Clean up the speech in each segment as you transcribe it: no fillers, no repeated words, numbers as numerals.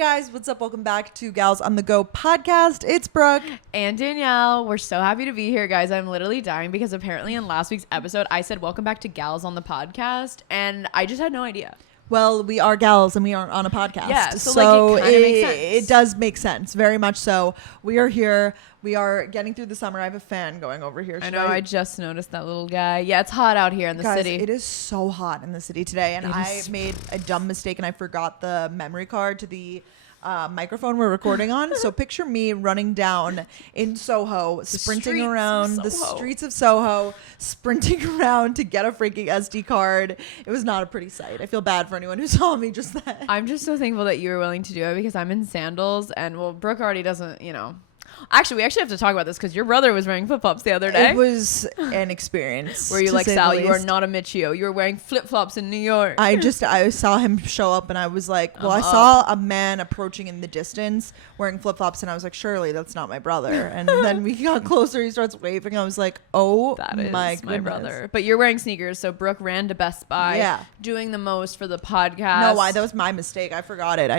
guys, what's up? Welcome back to Gals on the Go podcast. It's Brooke and Danielle. We're so happy to be here, guys. I'm literally dying because apparently in last week's episode I said welcome back to Gals on the podcast and I just had no idea. Well, we are gals and we aren't on a podcast. Yeah, so like, it kind of makes sense. It does make sense, very much so. We are here. We are getting through the summer. I have a fan going over here. I know. I just noticed that little guy. Yeah, it's hot out here in the city. It is so hot in the city today, and I made a dumb mistake and I forgot the memory card to the microphone we're recording on. So picture me running down in Soho, sprinting around the streets of Soho, sprinting around to get a freaking SD card. It was not a pretty sight. I feel bad for anyone who saw me just then. I'm just so thankful that you were willing to do it because I'm in sandals and well, Brooke already doesn't, Actually, we actually have to talk about this because your brother was wearing flip-flops the other day. It was an experience. Were you like, Sal, you are not a Michio. You were wearing flip-flops in New York. I saw him show up and I was like, well, I saw a man approaching in the distance wearing flip-flops and I was like, surely that's not my brother. And then we got closer. He starts waving. I was like, oh, that is my brother. But you're wearing sneakers. So Brooke ran to Best Buy, doing the most for the podcast. No, that was my mistake. I forgot it.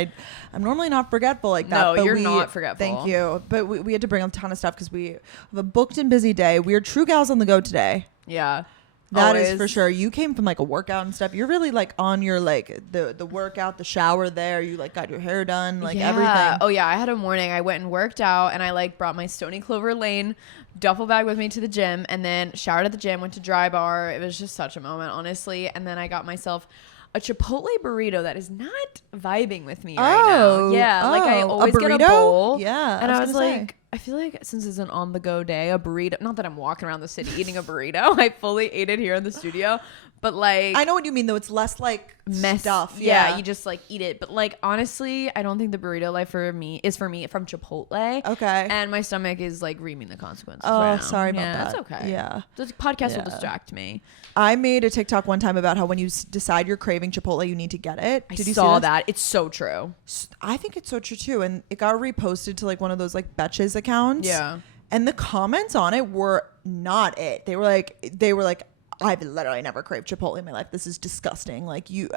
I'm normally not forgetful like that. No, but you're not forgetful. Thank you. But we had to bring a ton of stuff because we have a booked and busy day. We are true gals on the go today. Yeah. That is for sure. You came from like a workout and stuff. You're really like on your like the workout, the shower there. You like got your hair done, like everything. Oh yeah, I had a morning. I went and worked out and I like brought my Stony Clover Lane duffel bag with me to the gym and then showered at the gym, went to Dry Bar. It was just such a moment, honestly. And then I got myself a Chipotle burrito that is not vibing with me right now. Yeah, like I always get a bowl. Yeah, and I was like, I feel like since it's an on-the-go day, a burrito. Not that I'm walking around the city eating a burrito. I fully ate it here in the studio, but like I know what you mean though. It's less like stuff. Yeah, you just like eat it. But like honestly, I don't think the burrito life is for me from Chipotle. Okay. And my stomach is like reaping the consequences. Oh, right now. Sorry about that. That's okay. Yeah. The podcast will distract me. I made a TikTok one time about how when you decide you're craving Chipotle, you need to get it. Did you saw that? It's so true. I think it's so true too. And it got reposted to like one of those like Betches accounts. Yeah. And the comments on it were not it. They were like, I've literally never craved Chipotle in my life. This is disgusting.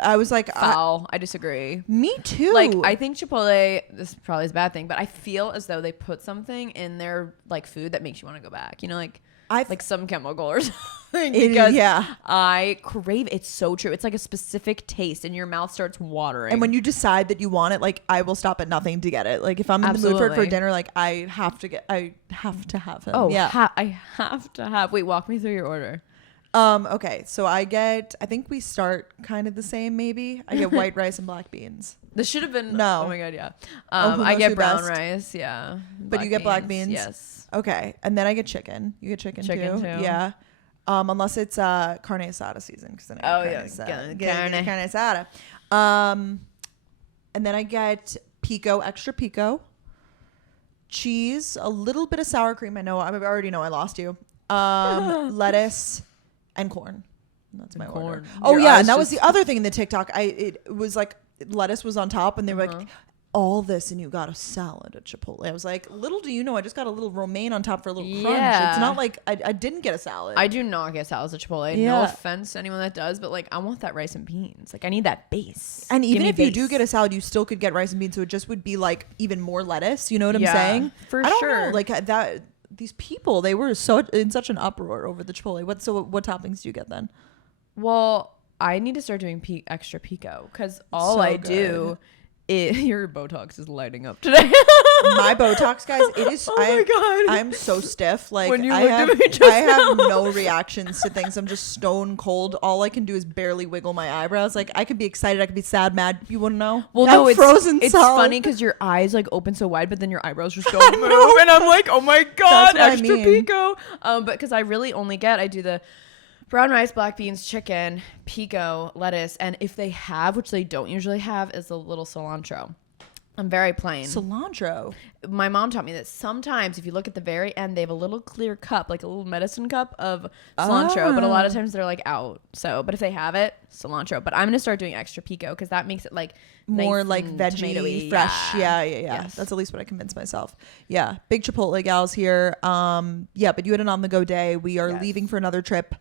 I was like, foul. I disagree. Me too. Like, I think Chipotle, this probably is a bad thing, but I feel as though they put something in their like food that makes you want to go back. Like some chemical or something. Because I crave it. It's so true. It's like a specific taste and your mouth starts watering. And when you decide that you want it, like I will stop at nothing to get it. Like if I'm in the mood for it for dinner, like I have to have it. Oh yeah. I have to have. Wait, walk me through your order. Okay. So I think we start kind of the same maybe. I get white rice and black beans. This should have been no. Oh my god, yeah. I get brown rice, yeah. But you get black beans? Yes. Okay. And then I get chicken. You get chicken too? Yeah. Unless it's carne asada season, because then I get carne asada. And then I get extra pico, cheese, a little bit of sour cream. I already know I lost you. Lettuce and corn. That's my order. Oh yeah, and that was the other thing in the TikTok. It was like lettuce was on top, and they were like, all this and you got a salad at Chipotle. I was like, little do you know, I just got a little romaine on top for a little crunch. It's not like I didn't get a salad. I do not get salads at Chipotle. Yeah. No offense to anyone that does, but like I want that rice and beans. Like I need that base. And even if you do get a salad, you still could get rice and beans, so it just would be like even more lettuce. You know what I'm saying? For I don't sure. know, like that. These people, they were in such an uproar over the Chipotle. What toppings do you get then? Well, I need to start doing extra pico because all I do. Your Botox is lighting up today. My Botox, guys, it is. Oh my god, I'm so stiff. Like when you I have no reactions to things. I'm just stone cold. All I can do is barely wiggle my eyebrows. Like I could be excited, I could be sad, mad. You wouldn't know. Well, no, it's funny because your eyes like open so wide, but then your eyebrows just don't move, and I'm like, oh my god, extra pico. But because I really only I do the brown rice, black beans, chicken, pico, lettuce, and if they have, which they don't usually have, is a little cilantro. I'm very plain. Cilantro. My mom taught me that sometimes if you look at the very end, they have a little clear cup, like a little medicine cup of cilantro, but a lot of times they're like out. So, but if they have it, cilantro. But I'm going to start doing extra pico because that makes it like more nice like veggie, fresh. Yeah. Yes. That's at least what I convinced myself. Yeah. Big Chipotle gals here. But you had an on the go day. We are leaving for another trip.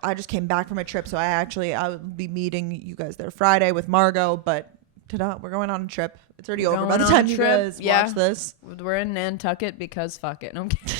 I just came back from a trip, so I will be meeting you guys there Friday with Margot, but ta-da, we're going on a trip. It's already over by the time you guys watch this. We're in Nantucket because fuck it. No, I'm kidding.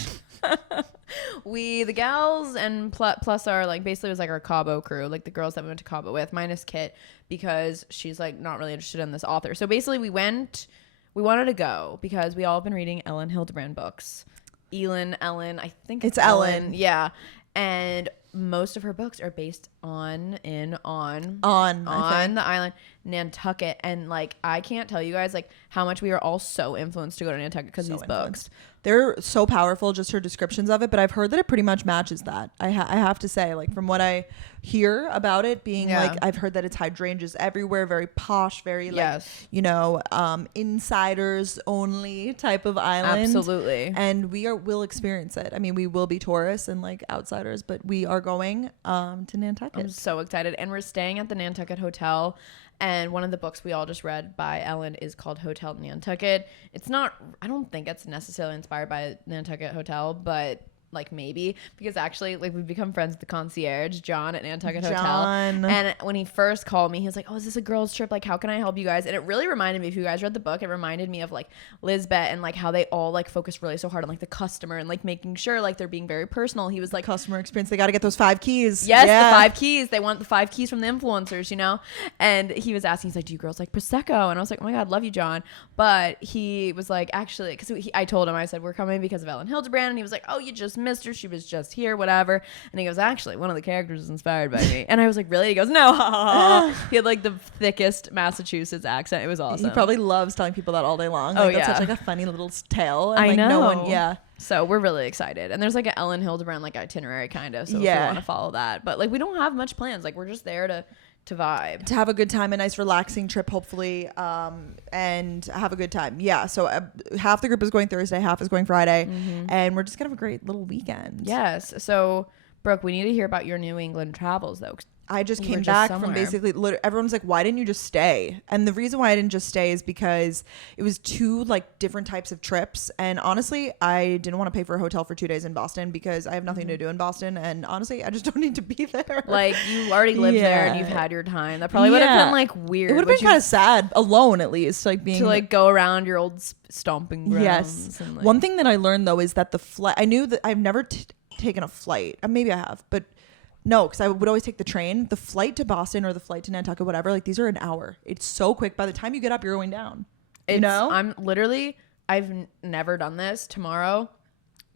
The gals and plus our like basically was like our Cabo crew, like the girls that we went to Cabo with, minus Kit, because she's like not really interested in this author. So basically we wanted to go because we all have been reading Ellen Hildebrand books. Ellen, I think it's Ellen. Yeah. And most of her books are based on the island Nantucket, and like I can't tell you guys like how much we are all so influenced to go to Nantucket because of these books. They're so powerful, just her descriptions of it, but I've heard that it pretty much matches that. I have to say, like, from what I hear about it being like, I've heard that it's hydrangeas everywhere, very posh, very like, you know, insiders only type of island. Absolutely. And we'll experience it. I mean, we will be tourists and like outsiders, but we are going to Nantucket. I'm so excited. And we're staying at the Nantucket Hotel. And one of the books we all just read by Ellen is called Hotel Nantucket. It's not, I don't think it's necessarily inspired by Nantucket Hotel, but like maybe, because actually like we've become friends with the concierge, John at Nantucket Hotel. And when he first called me, he was like, oh, is this a girls trip? Like, how can I help you guys? And it really reminded me, if you guys read the book, it reminded me of like Lisbeth and like how they all like focus really so hard on like the customer and like making sure like they're being very personal. He was like, customer experience, they got to get those 5 keys. Yes, the 5 keys. They want the 5 keys from the influencers, you know? And he was asking, he's like, do you girls like Prosecco? And I was like, oh my God, love you, John. But he was like, actually, because I told him, I said, we're coming because of Ellen Hildebrand. And he was like, oh, you just missed her. She was just here, whatever. And he goes, actually, one of the characters is inspired by me. And I was like, really? He goes, no. He had like the thickest Massachusetts accent. It was awesome. He probably loves telling people that all day long. Like, that's such like a funny little tale. And, I like, know. No one, So we're really excited. And there's like an Ellen Hildebrand like itinerary kind of. So if we want to follow that. But like we don't have much plans. Like we're just there to vibe, to have a good time, a nice relaxing trip hopefully, and have a good time. So half the group is going Thursday, half is going Friday, and we're just gonna have a great little weekend. Yes. So Brooke, we need to hear about your New England travels though. I just came back from basically, everyone's like, why didn't you just stay? And the reason why I didn't just stay is because it was 2 like different types of trips. And honestly, I didn't want to pay for a hotel for 2 days in Boston because I have nothing to do in Boston. And honestly, I just don't need to be there. Like you already lived there and you've had your time. That probably would have been like weird. It would have been kind of sad alone, at least, like being to like go around your old stomping grounds. Yes. And, like, one thing that I learned though is that the flight, I knew that I've never taken a flight. Maybe I have, but no, because I would always take the train. The flight to Boston or the flight to Nantucket, whatever, like these are an hour. It's so quick. By the time you get up, you're going down. You know? I've never done this. Tomorrow,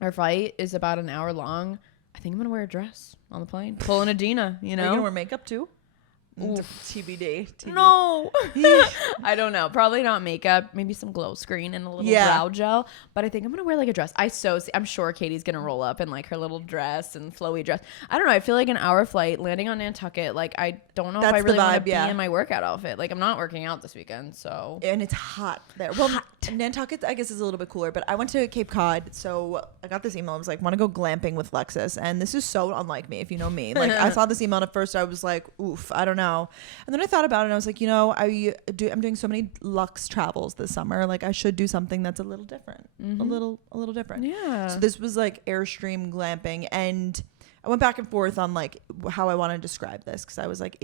our flight is about an hour long. I think I'm going to wear a dress on the plane. Pulling a Dina, you know? Are you going to wear makeup too? TBD. No. I don't know. Probably not makeup. Maybe some glow screen and a little brow gel. But I think I'm gonna wear like a dress. I'm sure Katie's gonna roll up in like her little dress and flowy dress. I don't know. I feel like an hour flight landing on Nantucket. Like I don't know if I really want to be in my workout outfit. Like I'm not working out this weekend, so. And it's hot there. Well, Nantucket I guess is a little bit cooler. But I went to Cape Cod, so I got this email. I was like, want to go glamping with Lexus, and this is so unlike me, if you know me. Like I saw this email and at first. I was like, oof, I don't know. And then I thought about it and I was like, you know, I'm doing so many luxe travels this summer. Like I should do something that's a little different, a little different. Yeah. So this was like Airstream glamping, and I went back and forth on like how I want to describe this. Cause I was like,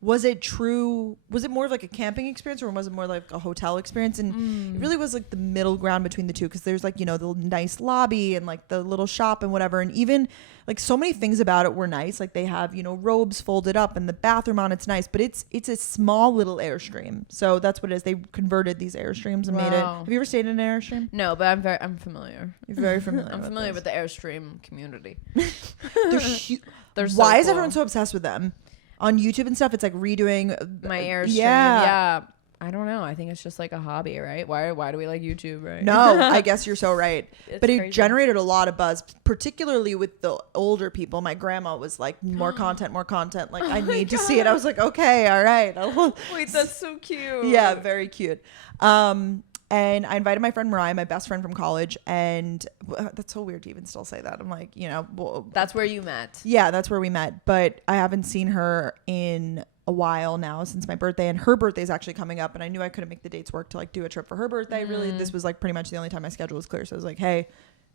was it true? Was it more of like a camping experience or was it more like a hotel experience? And it really was like the middle ground between the two. Cause there's like, you know, the nice lobby and like the little shop and whatever. And even like so many things about it were nice. Like they have, you know, robes folded up and the bathroom on it's nice, but it's a small little Airstream. So that's what it is. They converted these Airstreams and made it. Have you ever stayed in an Airstream? No, but I'm familiar. You're very familiar. I'm familiar with the Airstream community. They're so Why is everyone so obsessed with them? On YouTube and stuff, it's like redoing my Airstream. Yeah. I don't know. I think it's just like a hobby, right? Why do we like YouTube, right? No, I guess you're so right. But it crazy. generated a lot of buzz, particularly with the older people. My grandma was like, more content. Like, I need to see it. I was like, okay, all right. Wait, that's so cute. Yeah, very cute. And I invited my friend Mariah, my best friend from college, and that's so weird to even still say that. I'm like, you know. Well, that's where you met. Yeah, that's where we met. But I haven't seen her in a while now since my birthday, and her birthday is actually coming up, and I knew I couldn't make the dates work to like do a trip for her birthday. Really, this was like pretty much the only time my schedule was clear. So I was like, hey,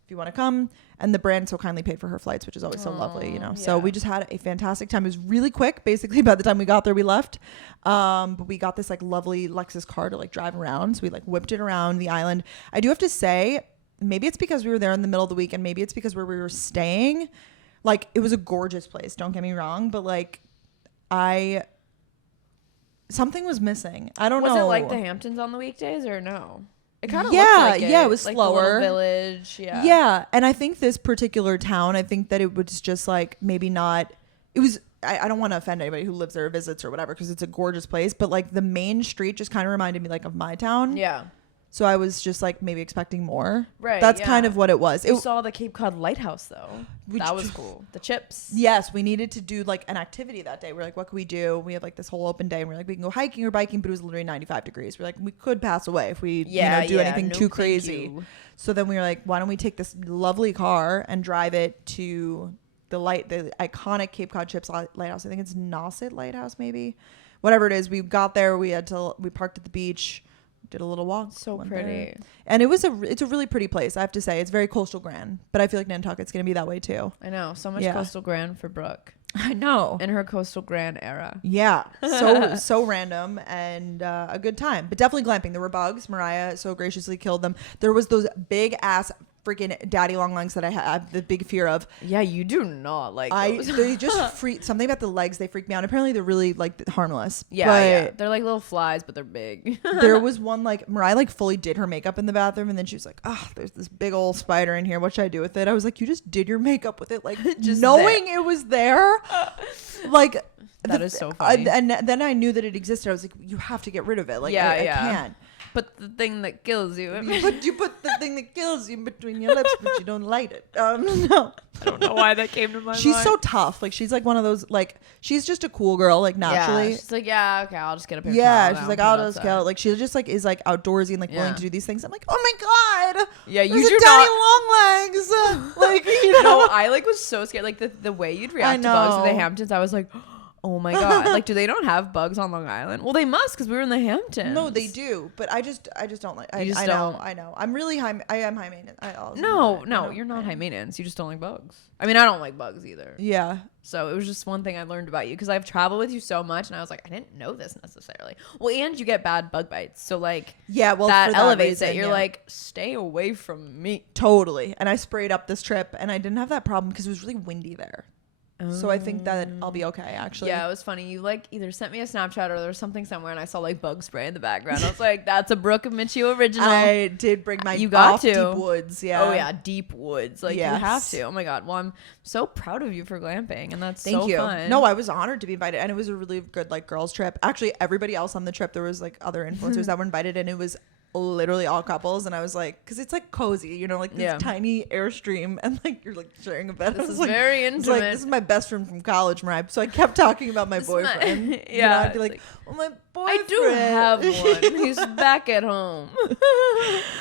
if you want to come. And the brand so kindly paid for her flights, which is always so lovely, you know. So we just had a fantastic time. It was really quick. Basically, by the time we got there, we left. But we got this like lovely Lexus car to like drive around. So we like whipped it around the island. I do have to say, maybe it's because we were there in the middle of the week, and maybe it's because where we were staying, like it was a gorgeous place. Don't get me wrong, but like something was missing. I don't know. Was it like the Hamptons on the weekdays or no? It kind of looked like it was like slower. The little village, yeah. And I think this particular town, I think that it was just like maybe not. It was. I don't want to offend anybody who lives there or visits or whatever, because it's a gorgeous place. But like the main street just kind of reminded me like of my town. Yeah. So I was just like maybe expecting more. Right. That's kind of what it was. You saw the Cape Cod Lighthouse though. That was cool. The chips. Yes, we needed to do like an activity that day. We're like, what can we do? We have like this whole open day, and we're like, we can go hiking or biking, but it was literally 95 degrees. We're like, we could pass away if we do anything too crazy. So then we were like, why don't we take this lovely car and drive it to the iconic Cape Cod Chips Lighthouse. I think it's Nauset Lighthouse, maybe. Whatever it is. We got there. We parked at the beach. Did a little walk. So pretty. And it's a really pretty place, I have to say. It's very coastal grand, but I feel like Nantucket's going to be that way too. I know. So much coastal grand for Brooke. I know. In her coastal grand era. Yeah. So random and a good time. But definitely glamping. There were bugs. Mariah so graciously killed them. There was those big ass freaking daddy long legs that I have the big fear of. Yeah, you do not like those. They just something about the legs, they freak me out. Apparently they're really like harmless. Yeah. They're like little flies, but they're big. There was one like Mariah like fully did her makeup in the bathroom, and then she was like, oh, there's this big old spider in here. What should I do with it? I was like, you just did your makeup with it, like just knowing it was there. Like that is so funny. And then I knew that it existed. I was like, you have to get rid of it. Like I can't. Put the thing that kills you. But you put the thing that kills you between your lips, but you don't light it. No. I don't know why that came to my mind. She's so tough. Like she's like one of those, like she's just a cool girl, like naturally. Yeah, she's like, yeah, okay, I'll just get a picture. Yeah, she's like, I'll just go. Like she just like is like outdoorsy and like willing to do these things. I'm like, oh my god. Yeah, you do daddy long legs. Like you know. No, I like was so scared. Like the way you'd react to bugs in the Hamptons, I was like, oh my god. Like, do they don't have bugs on Long Island? Well, they must, because we were in the Hamptons. No, they do, but I just don't like. I know. I'm really high. I am high maintenance. No, you're not high maintenance. You just don't like bugs. I mean, I don't like bugs either. Yeah. So it was just one thing I learned about you, because I've traveled with you so much, and I was like, I didn't know this necessarily. Well, and you get bad bug bites, so like, that elevates it. You're like, stay away from me. Totally. And I sprayed up this trip, and I didn't have that problem because it was really windy there. So I think that I'll be okay, actually. Yeah, it was funny. You like either sent me a Snapchat or there was something somewhere, and I saw like bug spray in the background. I was like, that's a Brooke and Michio original. I did bring my deep woods. Yeah. Oh yeah, deep woods. Like you have to. Oh my god. Well, I'm so proud of you for glamping, and that's Thank you. Fun. No, I was honored to be invited, and it was a really good like girls trip. Actually, everybody else on the trip, there was like other influencers that were invited, and it was literally all couples, and I was like, because it's like cozy, you know, like this tiny Airstream, and like you're like sharing a bed. This is like, very intimate. Like, this is my best friend from college, Mariah. So I kept talking about my boyfriend. Yeah, you know, I'd be like, oh, my boyfriend. I do have one. He's back at home.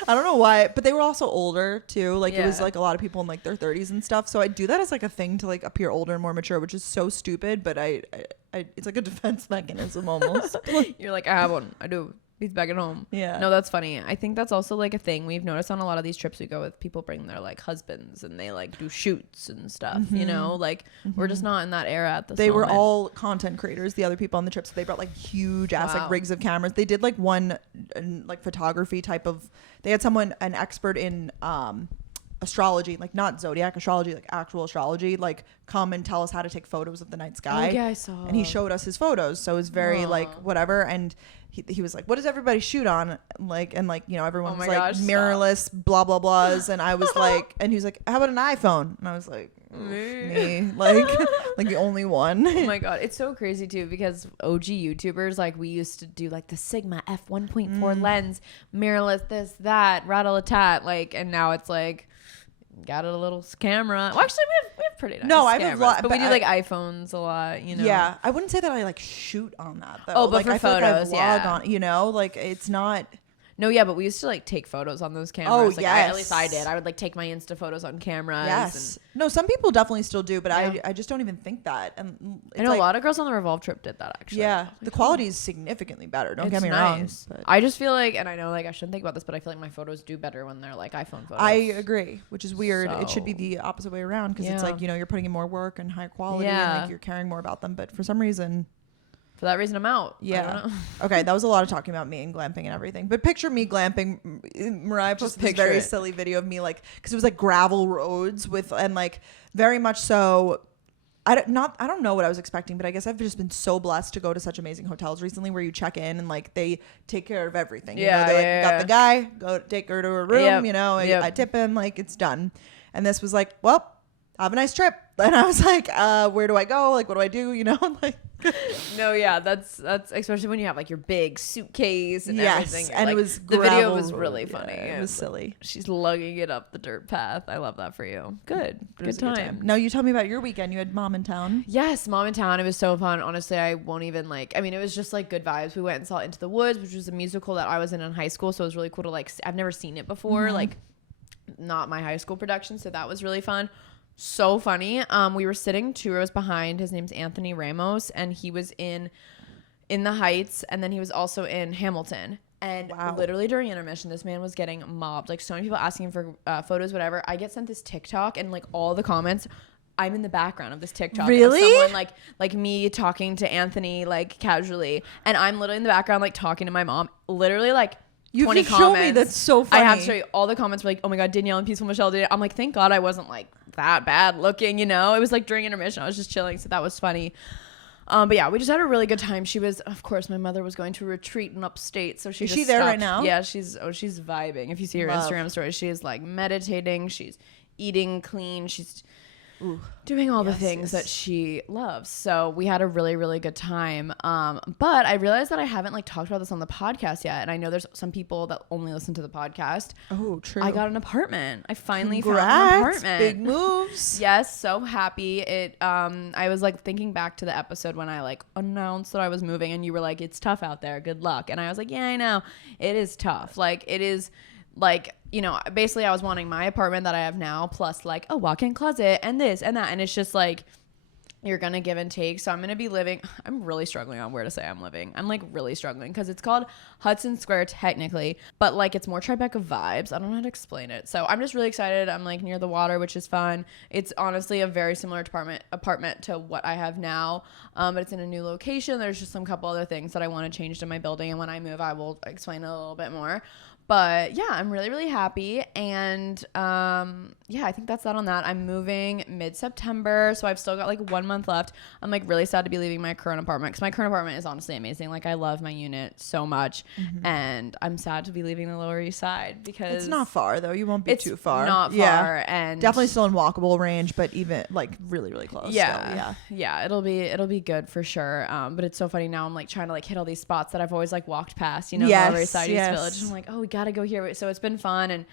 I don't know why, but they were also older too. Like it was like a lot of people in like their 30s and stuff. So I do that as like a thing to like appear older and more mature, which is so stupid. But I it's like a defense mechanism almost. You're like, I have one. I do. He's back at home. Yeah. No, that's funny. I think that's also like a thing we've noticed on a lot of these trips we go with. People bring their like husbands and they like do shoots and stuff, you know, like we're just not in that era at this moment. They were all content creators, the other people on the trip. So they brought like huge ass like rigs of cameras. They did like one like photography type of, they had someone, an expert in astrology, like not zodiac astrology, like actual astrology, like come and tell us how to take photos of the night sky. Oh, yeah, I saw. And he showed us his photos. So it was very like whatever. And he was like, what does everybody shoot on? Like, and like, you know, everyone's like mirrorless, blah, blah, blahs. And I was like, and he was like, how about an iPhone? And I was like, me, like the only one. Oh my god, it's so crazy too, because OG YouTubers, like we used to do like the Sigma f1.4 lens, mirrorless, this, that, rattle-a-tat, like, and now it's like, got a little camera. Well, actually, we have pretty nice cameras, I have a lot, but we do like iPhones a lot, you know. Yeah, I wouldn't say that I like shoot on that though. Oh, but like, for I photos, feel like I vlog on, you know, like it's not. No, yeah, but we used to like take photos on those cameras. Oh, like, at least I did. I would like take my Insta photos on cameras. Yes. No, some people definitely still do, but I just don't even think that. And I know a lot of girls on the Revolve trip did that actually. Yeah. The quality is significantly better. Don't get me wrong. But I just feel like, and I know like I shouldn't think about this, but I feel like my photos do better when they're like iPhone photos. I agree, which is weird. It should be the opposite way around because it's like, you know, you're putting in more work and higher quality and like you're caring more about them. But for some reason... For that reason, I'm out. Yeah. Okay, that was a lot of talking about me and glamping and everything. But picture me glamping. Mariah posted this very silly video of me, like, because it was like gravel roads and like very much so. I don't know what I was expecting, but I guess I've just been so blessed to go to such amazing hotels recently where you check in and like they take care of everything. You know, they got the guy, go take her to her room. You know, I tip him, like it's done. And this was like, well, have a nice trip. And I was like, where do I go? Like, what do I do? You know, like. No, yeah, that's especially when you have like your big suitcase and everything. And like, it was the video was really funny. Yeah, it was silly. She's lugging it up the dirt path. I love that for you. Good time. Now you tell me about your weekend. You had Mom in Town. Yes, Mom in Town. It was so fun. Honestly, I won't even like. I mean, it was just like good vibes. We went and saw Into the Woods, which was a musical that I was in high school, so it was really cool to like. I've never seen it before, like not my high school production, so that was really fun. So funny. We were sitting 2 rows behind. His name's Anthony Ramos, and he was in the Heights, and then he was also in Hamilton. And literally during intermission, this man was getting mobbed. Like so many people asking him for photos, whatever. I get sent this TikTok, and like all the comments, I'm in the background of this TikTok. Really? Of someone like me talking to Anthony like casually, and I'm literally in the background like talking to my mom. Literally like. You 20 have to show me. That's so funny. I have to show you. All the comments were like, oh my God, Danielle and Peaceful Michelle did it. I'm like, thank God I wasn't like that bad looking, you know? It was like during intermission. I was just chilling. So that was funny. But yeah, we just had a really good time. She was, of course, my mother was going to retreat in upstate. So she Is just she there stopped. right now? Yeah, she's vibing. If you see her Instagram story, she is like meditating. She's eating clean. She's doing all the things that she loves. So we had a really, really good time. But I realized that I haven't like talked about this on the podcast yet. And I know there's some people that only listen to the podcast. Oh, true. I got an apartment. I finally found an apartment. Big moves. Yes, so happy. I was like thinking back to the episode when I like announced that I was moving and you were like, it's tough out there. Good luck. And I was like, yeah, I know. It is tough. Like it is like, you know, basically I was wanting my apartment that I have now plus like a walk-in closet and this and that. And it's just like, you're going to give and take. So I'm going to be living, I'm really struggling on where to say I'm living. I'm like really struggling because it's called Hudson Square technically, but like it's more Tribeca vibes. I don't know how to explain it. So I'm just really excited. I'm like near the water, which is fun. It's honestly a very similar apartment to what I have now. But it's in a new location. There's just some couple other things that I want to change to my building. And when I move, I will explain a little bit more. But yeah, I'm really, really happy. And yeah, I think that's that on that. I'm moving mid-September, so I've still got like 1 month left. I'm like really sad to be leaving my current apartment because my current apartment is honestly amazing. Like I love my unit so much. And I'm sad to be leaving the Lower East Side because it's not far though. You won't be too far. Not far, and definitely still in walkable range, but even like really, really close. Yeah, it'll be good for sure. But it's so funny now. I'm like trying to like hit all these spots that I've always like walked past. You know, Lower East Side, East Village. I'm like, oh, we gotta go here. So it's been fun. And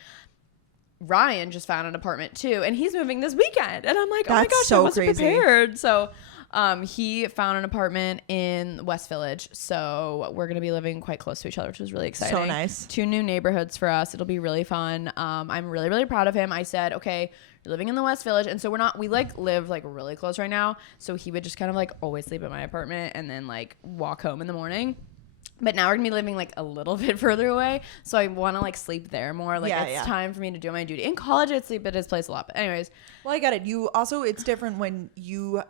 Ryan just found an apartment too, and he's moving this weekend. And I'm like, oh my gosh, so I wasn't crazy. prepared. So he found an apartment in West Village, so we're gonna be living quite close to each other, which is really exciting. So nice. 2 new neighborhoods for us. It'll be really fun. I'm really, really proud of him. I said, okay, you're living in the West Village, and so we like live like really close right now, so he would just kind of like always sleep at my apartment and then like walk home in the morning. But now we're gonna be living like a little bit further away, so I want to like sleep there more. Like it's time for me to do my duty. In college, I'd sleep at his place a lot. But anyways, well, I get it. You also, it's different when you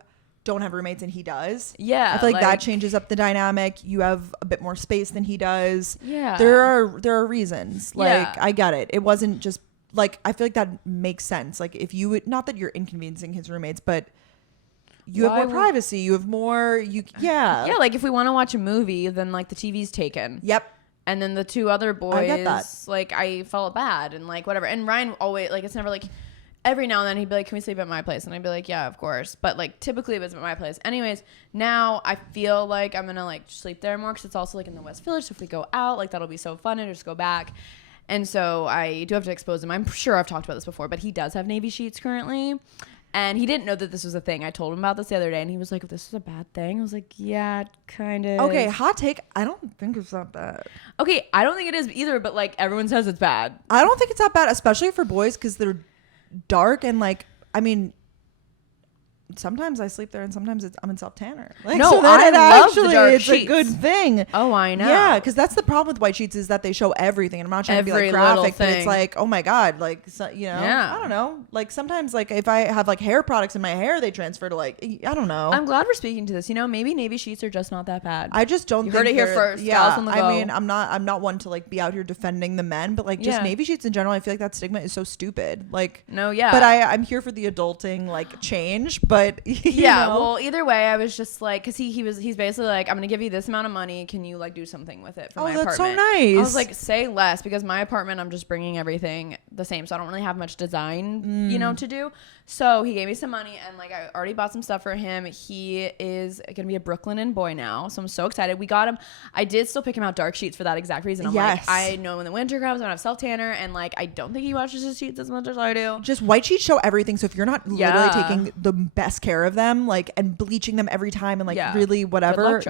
don't have roommates and he does. Yeah, I feel like that changes up the dynamic. You have a bit more space than he does. Yeah, there are reasons. Like I get it. It wasn't just like, I feel like that makes sense. Like if you would, not that you're inconveniencing his roommates, but you have more privacy. You have more, yeah, like if we want to watch a movie, then like the TV's taken. Yep. And then the 2 other boys, I get that. Like I felt bad and like whatever. And Ryan always, like, it's never like, every now and then he'd be like, can we sleep at my place? And I'd be like, yeah, of course. But like typically it was at my place. Anyways, now I feel like I'm gonna like sleep there more because it's also like in the West Village. So if we go out, like that'll be so fun and just go back. And so I do have to expose him. I'm sure I've talked about this before, but he does have Navy sheets currently. And he didn't know that this was a thing. I told him about this the other day and he was like, this is a bad thing. I was like, yeah, it kind of. Okay, hot take. I don't think it's that bad. Okay, I don't think it is either, but like everyone says it's bad. I don't think it's that bad, especially for boys because they're dark and like, I mean, sometimes I sleep there and sometimes I'm in self-tanner. Like, no, so I love the dark it's sheets. a good thing. Oh, I know. Yeah, because that's the problem with white sheets is that they show everything. And I'm not trying to be like graphic, but it's like, oh my God, like, so, you know, I don't know. Like sometimes like if I have like hair products in my hair, they transfer to like, I don't know. I'm glad we're speaking to this. You know, maybe navy sheets are just not that bad. I just don't you think heard it here first. Yeah, on the go. I mean, I'm not one to like be out here defending the men, but like just navy sheets in general, I feel like that stigma is so stupid. Like, no, yeah. But I'm here for the adulting like change, but yeah, know? Well, either way, I was just like, because he's basically like, I'm gonna give you this amount of money. Can you like do something with it for my apartment? Oh, that's so nice. I was like, say less, because my apartment, I'm just bringing everything the same, so I don't really have much design, you know, to do. So he gave me some money, and like I already bought some stuff for him. He is gonna be a Brooklyn boy now, so I'm so excited. We got him. I did still pick him out dark sheets for that exact reason. I'm like, I know when the winter comes, I'm gonna have self tanner, and like I don't think he washes his sheets as much as I do. Just white sheets show everything. So if you're not literally taking the best care of them, like and bleaching them every time, and like really whatever,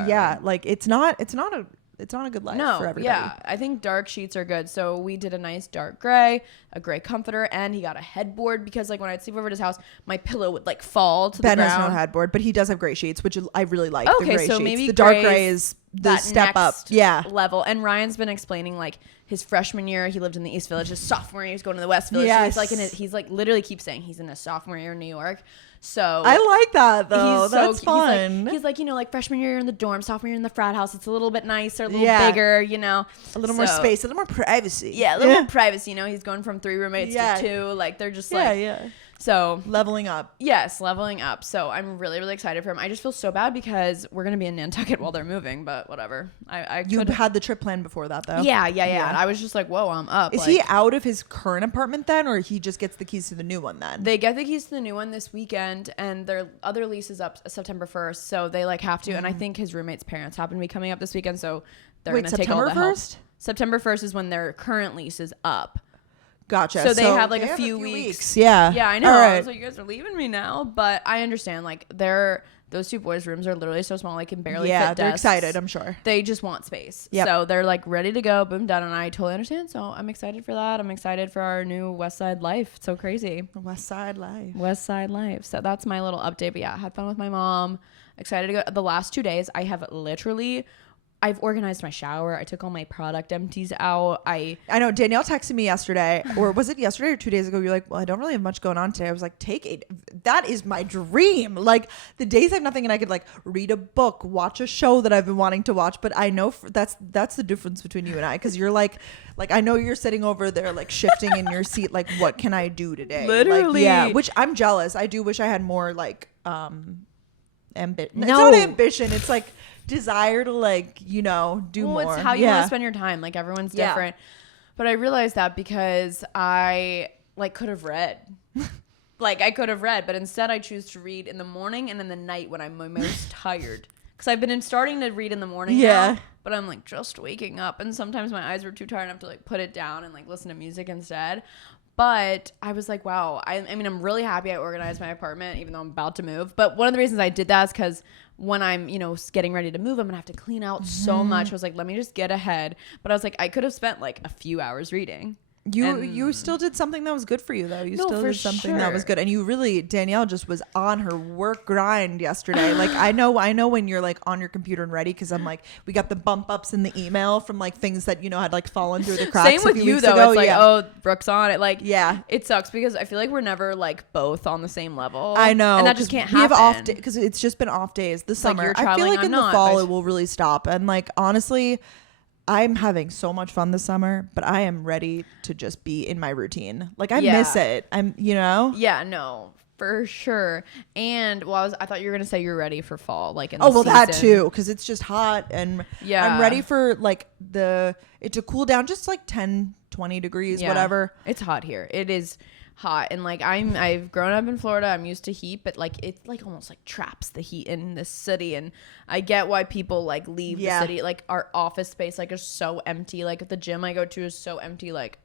like it's not a good life for everybody. Yeah, I think dark sheets are good. So we did a nice dark gray, a gray comforter, and he got a headboard because like when I'd sleep over at his house, my pillow would like fall to the ground. Ben has no headboard, but he does have gray sheets, which I really like. Okay, the gray so sheets. maybe the dark gray is the step up. Yeah, level. And Ryan's been explaining like his freshman year, he lived in the East Village. His sophomore year, he's going to the West Village. Yes. So he's like literally keeps saying he's in his sophomore year in New York. So I like that though. That's fun. He's like, you know, like freshman year you're in the dorm, sophomore year in the frat house. It's a little bit nicer, a little bigger, you know, a little more space, a little more privacy. Yeah, a little more privacy. You know, he's going from 3 roommates to 2. Like they're just So leveling up. Yes, leveling up. So I'm really, really excited for him. I just feel so bad because we're gonna be in Nantucket while they're moving, but whatever. You had the trip planned before that though. Yeah. And I was just like, whoa, I'm up. Is he out of his current apartment then, or he just gets the keys to the new one then? They get the keys to the new one this weekend, and their other lease is up September 1st, so they like have to. And I think his roommate's parents happen to be coming up this weekend, so they're gonna take all the help. September 1st is when their current lease is up. Gotcha. So they have like a few weeks. Yeah. Yeah, I know. Right. So you guys are leaving me now, but I understand. Like those 2 boys' rooms are literally so small, they can barely fit desks. Yeah, they're excited, I'm sure. They just want space. Yep. So they're like ready to go, boom, done, and I totally understand. So I'm excited for that. I'm excited for our new West Side life. It's so crazy. West Side life. West Side life. So that's my little update. But yeah, I had fun with my mom. Excited to go. The last 2 days, I've organized my shower. I took all my product empties out. I know Danielle texted me yesterday, or was it yesterday or 2 days ago? You're like, well, I don't really have much going on today. I was like, take it. That is my dream. Like the days I have nothing and I could like read a book, watch a show that I've been wanting to watch. But I know that's the difference between you and I. Cause you're like I know you're sitting over there, like shifting in your seat. Like, what can I do today? Literally. Like, yeah. Which I'm jealous. I do wish I had more like, ambition. No. It's not ambition. It's like, desire to like, you know, do more. It's how you want to spend your time. Like everyone's different. But I realized that because I like could have read. But instead I choose to read in the morning and in the night when I'm most tired. Because I've been starting to read in the morning now, but I'm like just waking up, and sometimes my eyes were too tired and I have to like put it down and like listen to music instead. But I was like, wow, I mean, I'm really happy I organized my apartment, even though I'm about to move. But one of the reasons I did that is because when I'm, you know, getting ready to move, I'm going to have to clean out so much. I was like, let me just get ahead. But I was like, I could have spent like a few hours reading. You still did something that was good for you though. You still did something that was good. And you really, Danielle just was on her work grind yesterday. Like I know when you're like on your computer and ready, because I'm like, we got the bump ups in the email from like things that, you know, had like fallen through the cracks. Same with you though. Ago. It's like, oh, Brooke's on it. Like, it sucks because I feel like we're never like both on the same level. I know. And that just can't happen. We have off days because it's just been off days this summer. I feel like in the fall it will really stop. And like, honestly, I'm having so much fun this summer, but I am ready to just be in my routine. Like I miss it. You know? Yeah, no, for sure. And I thought you were going to say you're ready for fall. Like in the season. That too. Cause it's just hot and I'm ready for like it to cool down just like 10, 20 degrees, whatever. It's hot here. It is hot, and like I've grown up in Florida. I'm used to heat, but like it like almost like traps the heat in this city, and I get why people like leave the city. Like our office space like is so empty. Like the gym I go to is so empty. Like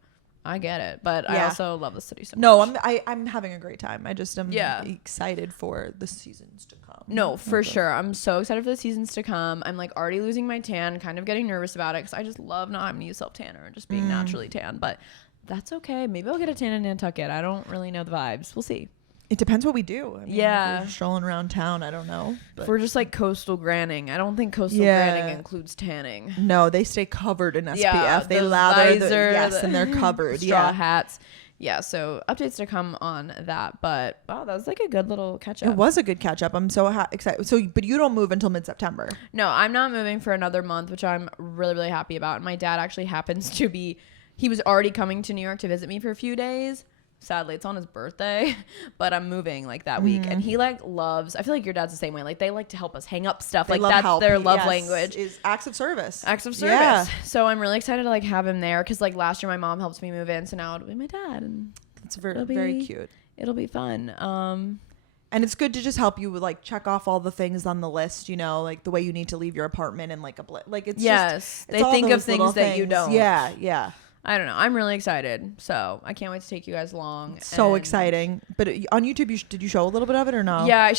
I get it, but I also love the city so much. No, I'm having a great time. I just am excited for the seasons to come. No, for sure. I'm so excited for the seasons to come. I'm like already losing my tan, kind of getting nervous about it because I just love not having to use self-tanner and just being naturally tan. But that's okay. Maybe I'll get a tan in Nantucket. I don't really know the vibes. We'll see. It depends what we do. I mean, if we're strolling around town, I don't know. But if we're just like coastal granning, I don't think coastal granning includes tanning. No, they stay covered in SPF. Yeah, they lather and they're covered. Straw hats. Yeah, so updates to come on that. But wow, that was like a good little catch up. It was a good catch up. I'm so excited. So, but you don't move until mid-September. No, I'm not moving for another month, which I'm really, really happy about. And my dad actually happens to be, he was already coming to New York to visit me for a few days. Sadly, it's on his birthday, but I'm moving like that week. And he like loves, I feel like your dad's the same way. Like they like to help us hang up stuff. Like that's their love language. Is acts of service. Acts of service. Yeah. So I'm really excited to like have him there. Cause like last year my mom helped me move in. So now it'll be my dad. And it's very cute. It'll be fun. And it's good to just help you with like check off all the things on the list, you know, like the way you need to leave your apartment and like like it's just, they think of things that you don't. Yeah. I don't know. I'm really excited. So I can't wait to take you guys along. So exciting. But on YouTube, did you show a little bit of it or no? Yeah,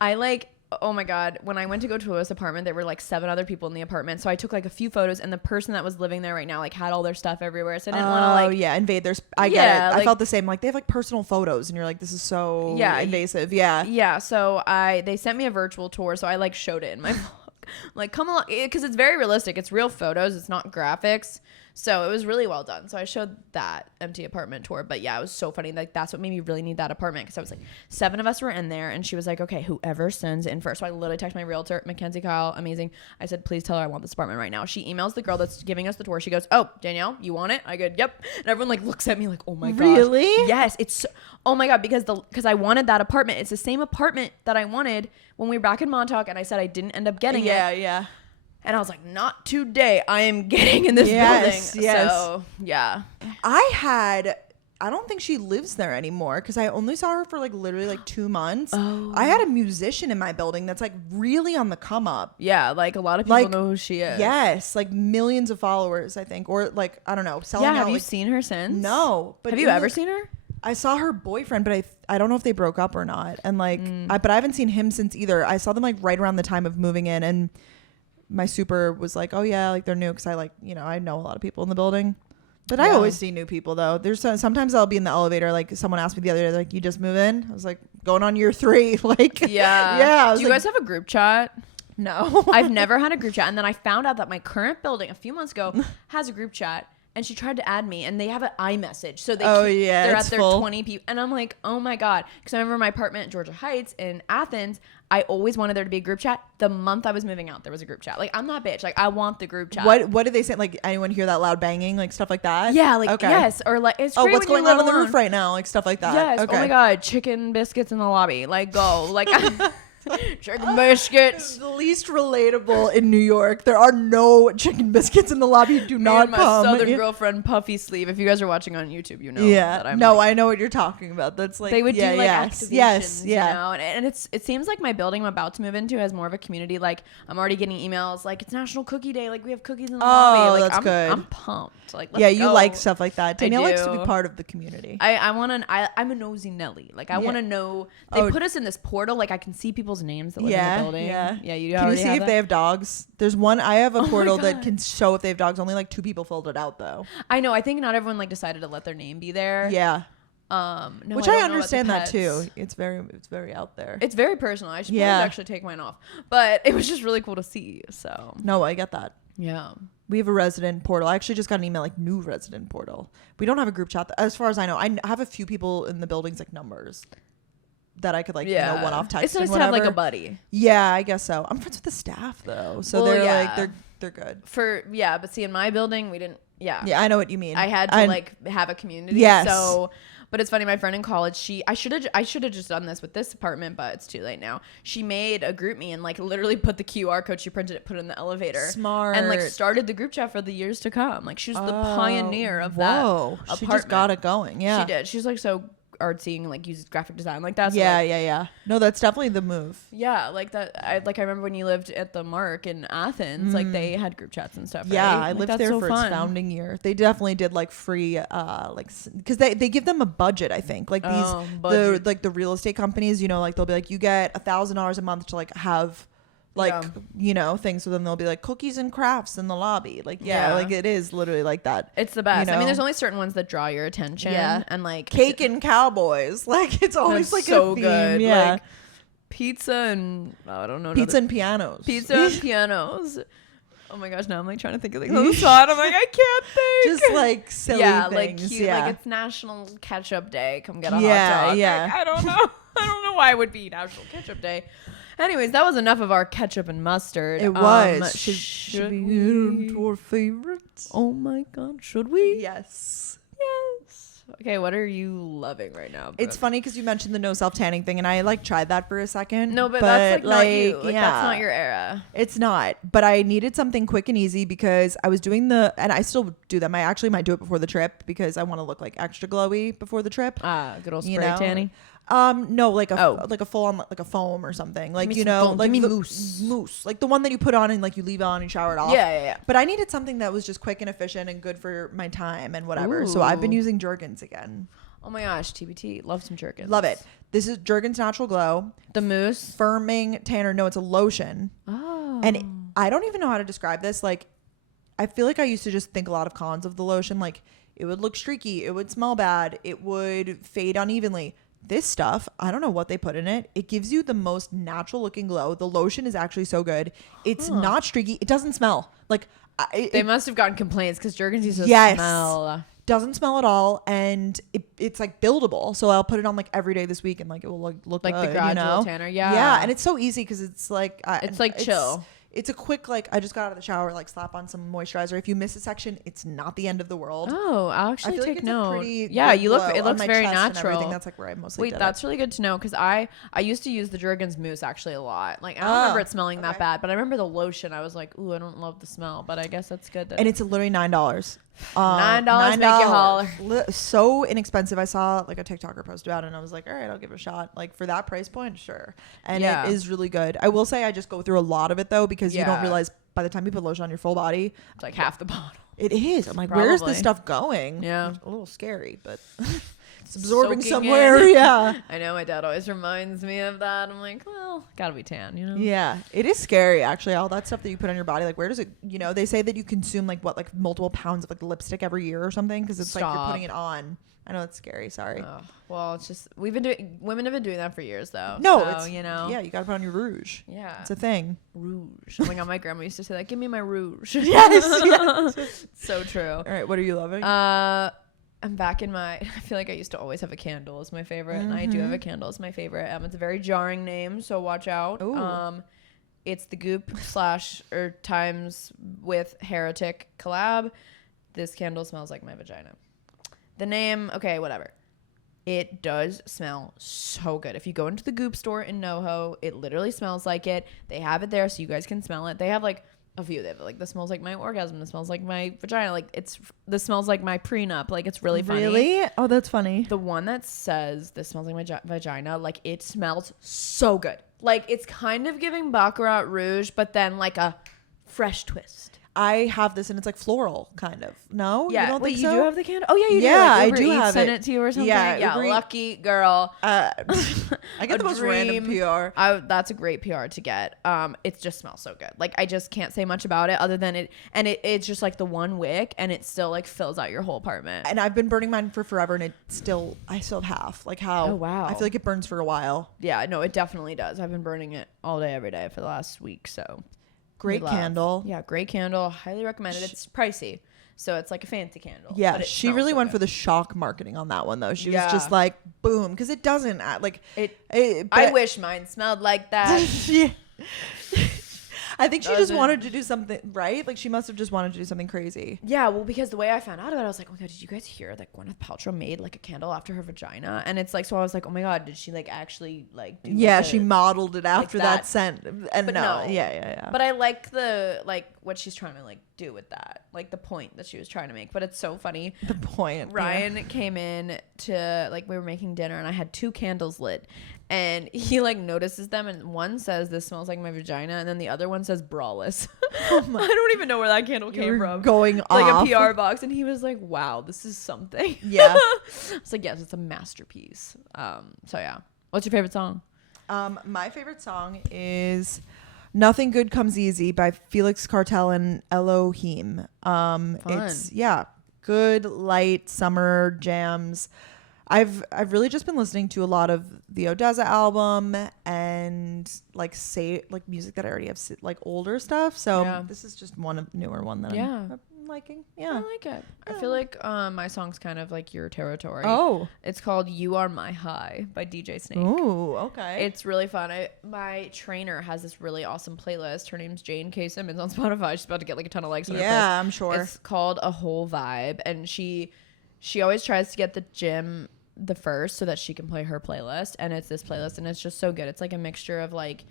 I like, oh my God. When I went to go to this apartment, there were like 7 other people in the apartment. So I took like a few photos and the person that was living there right now, like had all their stuff everywhere. So I didn't want to like. Invade their, I get it. Like, I felt the same. Like they have like personal photos and you're like, this is so invasive. Yeah. Yeah. So they sent me a virtual tour. So I like showed it in my vlog. Like come along. Cause it's very realistic. It's real photos. It's not graphics. So it was really well done. So I showed that empty apartment tour. But yeah, it was so funny. Like that's what made me really need that apartment. Because I was like, 7 of us were in there. And she was like, okay, whoever sends in first. So I literally texted my realtor, Mackenzie Kyle, amazing. I said, please tell her I want this apartment right now. She emails the girl that's giving us the tour. She goes, oh, Danielle, you want it? I go, yep. And everyone like looks at me like, oh my God. Really? Yes. It's, oh my God. Because I wanted that apartment. It's the same apartment that I wanted when we were back in Montauk. And I said I didn't end up getting it. Yeah. And I was like, not today. I am getting in this building. Yes. So, yeah. I don't think she lives there anymore because I only saw her for like literally like 2 months. Oh. I had a musician in my building that's like really on the come up. Yeah, like a lot of people know who she is. Yes, like millions of followers, I think. Or like, I don't know. Have you seen her since? No. But have you ever seen her? I saw her boyfriend, but I don't know if they broke up or not. And like, but I haven't seen him since either. I saw them like right around the time of moving in and my super was like, oh yeah, like they're new because I like, you know, I know a lot of people in the building. But I always see new people though. There's sometimes I'll be in the elevator. Like someone asked me the other day, like, you just move in? I was like, going on year 3. Like, yeah. Do you guys have a group chat? No. I've never had a group chat. And then I found out that my current building a few months ago has a group chat. And she tried to add me, and they have an iMessage. So they're at their 20 people. And I'm like, oh my God. Because I remember my apartment in Georgia Heights in Athens, I always wanted there to be a group chat. The month I was moving out, there was a group chat. Like, I'm that bitch. Like, I want the group chat. What did they say? Like, anyone hear that loud banging? Like, stuff like that? Yeah, like, yes. Or like, it's great what's going on the roof right now? Like, stuff like that. Yes. Okay. Oh my God. Chicken biscuits in the lobby. Like, go. Like, chicken biscuits. The least relatable in New York. There are no chicken biscuits in the lobby. Do not my come. Southern girlfriend puffy sleeve. If you guys are watching on YouTube, you know. Yeah. That I'm I know what you're talking about. That's like they would do like activations. Yes. Yeah. You know? And it seems like my building I'm about to move into has more of a community. Like I'm already getting emails like it's National Cookie Day. Like we have cookies in the lobby. Like, that's good. I'm pumped. Like let's you go. like stuff like that. Danielle likes to be part of the community. I'm a nosy Nelly. Like I want to know. They put us in this portal. Like I can see people's names that live in the building. Yeah. You can you see if they have dogs? There's one. I have a portal God. that can show if they have dogs. Only like 2 people filled it out though. I know. I think not everyone like decided to let their name be there. Yeah. No, which I understand that too. It's very out there. It's very personal. I should probably actually take mine off. But it was just really cool to see. So no, I get that. Yeah. We have a resident portal. I actually just got an email like new resident portal. We don't have a group chat. As far as I know, I have a few people in the buildings like numbers that I could like one-off text. It's nice to have like a buddy. Yeah, I guess so. I'm friends with the staff though, so they're good. But see, in my building we didn't. Yeah, I know what you mean. I had to like have a community. Yes. So. But it's funny, my friend in college, I should have just done this with this apartment, but it's too late now. She made a group me and like literally put the QR code she printed it, put it in the elevator. Smart. And like started the group chat for the years to come. Like she was the pioneer of that apartment. She just got it going. Yeah. She did. She's like so artsy and like use graphic design like that. So Yeah. No, that's definitely the move. Yeah, like that. I remember when you lived at the Mark in Athens, like they had group chats and stuff. Yeah, right? I Like, lived there for its founding year. They definitely did like free, because they give them a budget. I think like the real estate companies, you know, like they'll be like, you get $1,000 a month to like have like you know things. So then they'll be like cookies and crafts in the lobby. Like like it is literally like that. It's the best. You know? I mean, there's only certain ones that draw your attention. Yeah, and like cake and cowboys. Like it's always like so a theme. good. Yeah. Like, pizza and I don't know. Pizza and pianos. Pizza and pianos. Oh my gosh, now I'm like trying to think of things on the spot. I'm like, I can't think. Just like silly things. Like cute. Yeah. Like it's National Ketchup Day. Come get a hot dog. Yeah. Like, I don't know. I don't know why it would be National Ketchup Day. Anyways, that was enough of our ketchup and mustard. It was. Should we we get into our favorites? Oh my god, should we? Yes. Okay, what are you loving right now? It's funny because you mentioned the no self tanning thing, and I like tried that for a second. No, but that's like not you. Like that's not your era. It's not. But I needed something quick and easy because I was doing and I still do them. I actually might do it before the trip because I want to look like extra glowy before the trip. Good old spray tanning. No, like a full on like a foam or something. Like like mousse, like the one that you put on and like you leave on and shower it off. Yeah. But I needed something that was just quick and efficient and good for my time and whatever. So I've been using Jergens again. Oh my gosh, TBT, love some Jergens. Love it. This is Jergens Natural Glow. The mousse firming tanner. No, it's a lotion. Oh. And I don't even know how to describe this. Like, I feel like I used to just think a lot of cons of the lotion. Like, it would look streaky. It would smell bad. It would fade unevenly. This stuff, I don't know what they put in it. It gives you the most natural looking glow. The lotion is actually so good. It's not streaky. It doesn't smell. Like they must have gotten complaints because Jergens used to smell. Doesn't smell at all, and it's like buildable. So I'll put it on like every day this week, and like it will look like good, the gradual you know? tanner. Yeah, and it's so easy because it's like chill. It's a quick, like, I just got out of the shower, like, slap on some moisturizer. If you miss a section, it's not the end of the world. Oh, I'll actually take note. Yeah, you look. It looks very natural. That's like where I mostly did that's really good to know because I used to use the Jergens mousse actually a lot. Like I don't remember it smelling that bad, but I remember the lotion. I was like, ooh, I don't love the smell, but I guess that's good. And it's literally $9. $9 make you holler. So inexpensive. I saw like a TikToker post about it and I was like, all right, I'll give it a shot. Like for that price point, sure. And it is really good. I will say I just go through a lot of it though because you don't realize by the time you put lotion on your full body, it's like half the bottle. It is. I'm like, where's this stuff going? Yeah. It's a little scary, but it's absorbing somewhere. Yeah. I know my dad always reminds me of that. I'm like, well, gotta be tan, you know? Yeah. It is scary actually. All that stuff that you put on your body, like where does it, you know, they say that you consume like multiple pounds of like lipstick every year or something because it's like you're putting it on. I know it's scary. Sorry. Well, it's just women have been doing that for years though. No, so, it's, you know. Yeah, you gotta put on your rouge. Yeah, it's a thing. Rouge. Oh my god, my grandma used to say that. Give me my rouge. Yes. So true. All right, what are you loving? I'm back in my. I feel like I used to always have a candle as my favorite, and I do have a candle as my favorite. It's a very jarring name, so watch out. Ooh. It's the Goop / or Times with Heretic collab. This candle smells like my vagina. The name, okay, whatever. It does smell so good. If you go into the Goop store in NoHo, it literally smells like it. They have it there so you guys can smell it. They have like a few. They have like, this smells like my orgasm. This smells like my vagina. Like this smells like my prenup. Like it's really funny. Really? Oh, that's funny. The one that says this smells like my vagina, like it smells so good. Like it's kind of giving Baccarat Rouge, but then like a fresh twist. I have this and it's like floral kind of. No? Yeah. You don't think so? You do have the candle? Oh yeah, you do. Yeah, like, I do have send it to you or something. Yeah, lucky girl. I get the most random PR. That's a great PR to get. It just smells so good. Like I just can't say much about it other than it, and it's just like the one wick, and it still like fills out your whole apartment. And I've been burning mine for forever, and I still have half. Like how? Oh wow. I feel like it burns for a while. Yeah, no, it definitely does. I've been burning it all day, every day for the last week. So. Great candle. Yeah, great candle. Highly recommended. It's pricey. So it's like a fancy candle. Yeah, she really went for the shock marketing on that one though. She was just like, boom, because it doesn't like it. I wish mine smelled like that. Yeah. I think she just wanted to do something, right? Like she must have just wanted to do something crazy. Yeah, well, because the way I found out about it, I was like, oh my god, did you guys hear that Gwyneth Paltrow made like a candle after her vagina? And it's like, so I was like, oh my god, did she like actually like do she modeled it after that scent. And but no. Yeah. But I like the like what she's trying to like do with that, like the point that she was trying to make. But it's so funny. The point. Ryan came in to like, we were making dinner and I had 2 candles lit, and he like notices them, and one says this smells like my vagina, and then the other one says braless. I don't even know where that candle came from. Going like off. a PR box, and he was like, wow, this is something. Yeah. It's like, yes, it's a masterpiece. So yeah, what's your favorite song? My favorite song is Nothing Good Comes Easy by Felix Cartel and Elohim. It's good, light summer jams. I've really just been listening to a lot of the Odessa album and like music that I already have, like older stuff. So this is just newer one that I'm liking. Yeah, I like it. Yeah. I feel like my song's kind of like your territory. Oh, it's called "You Are My High" by DJ Snake. Ooh, okay. It's really fun. My trainer has this really awesome playlist. Her name's Jane K. Simmons on Spotify. She's about to get like a ton of likes on her playlist. I'm sure. It's called A Whole Vibe, and she always tries to get the gym the first so that she can play her playlist, and it's this playlist, and it's just so good. It's like a mixture of like,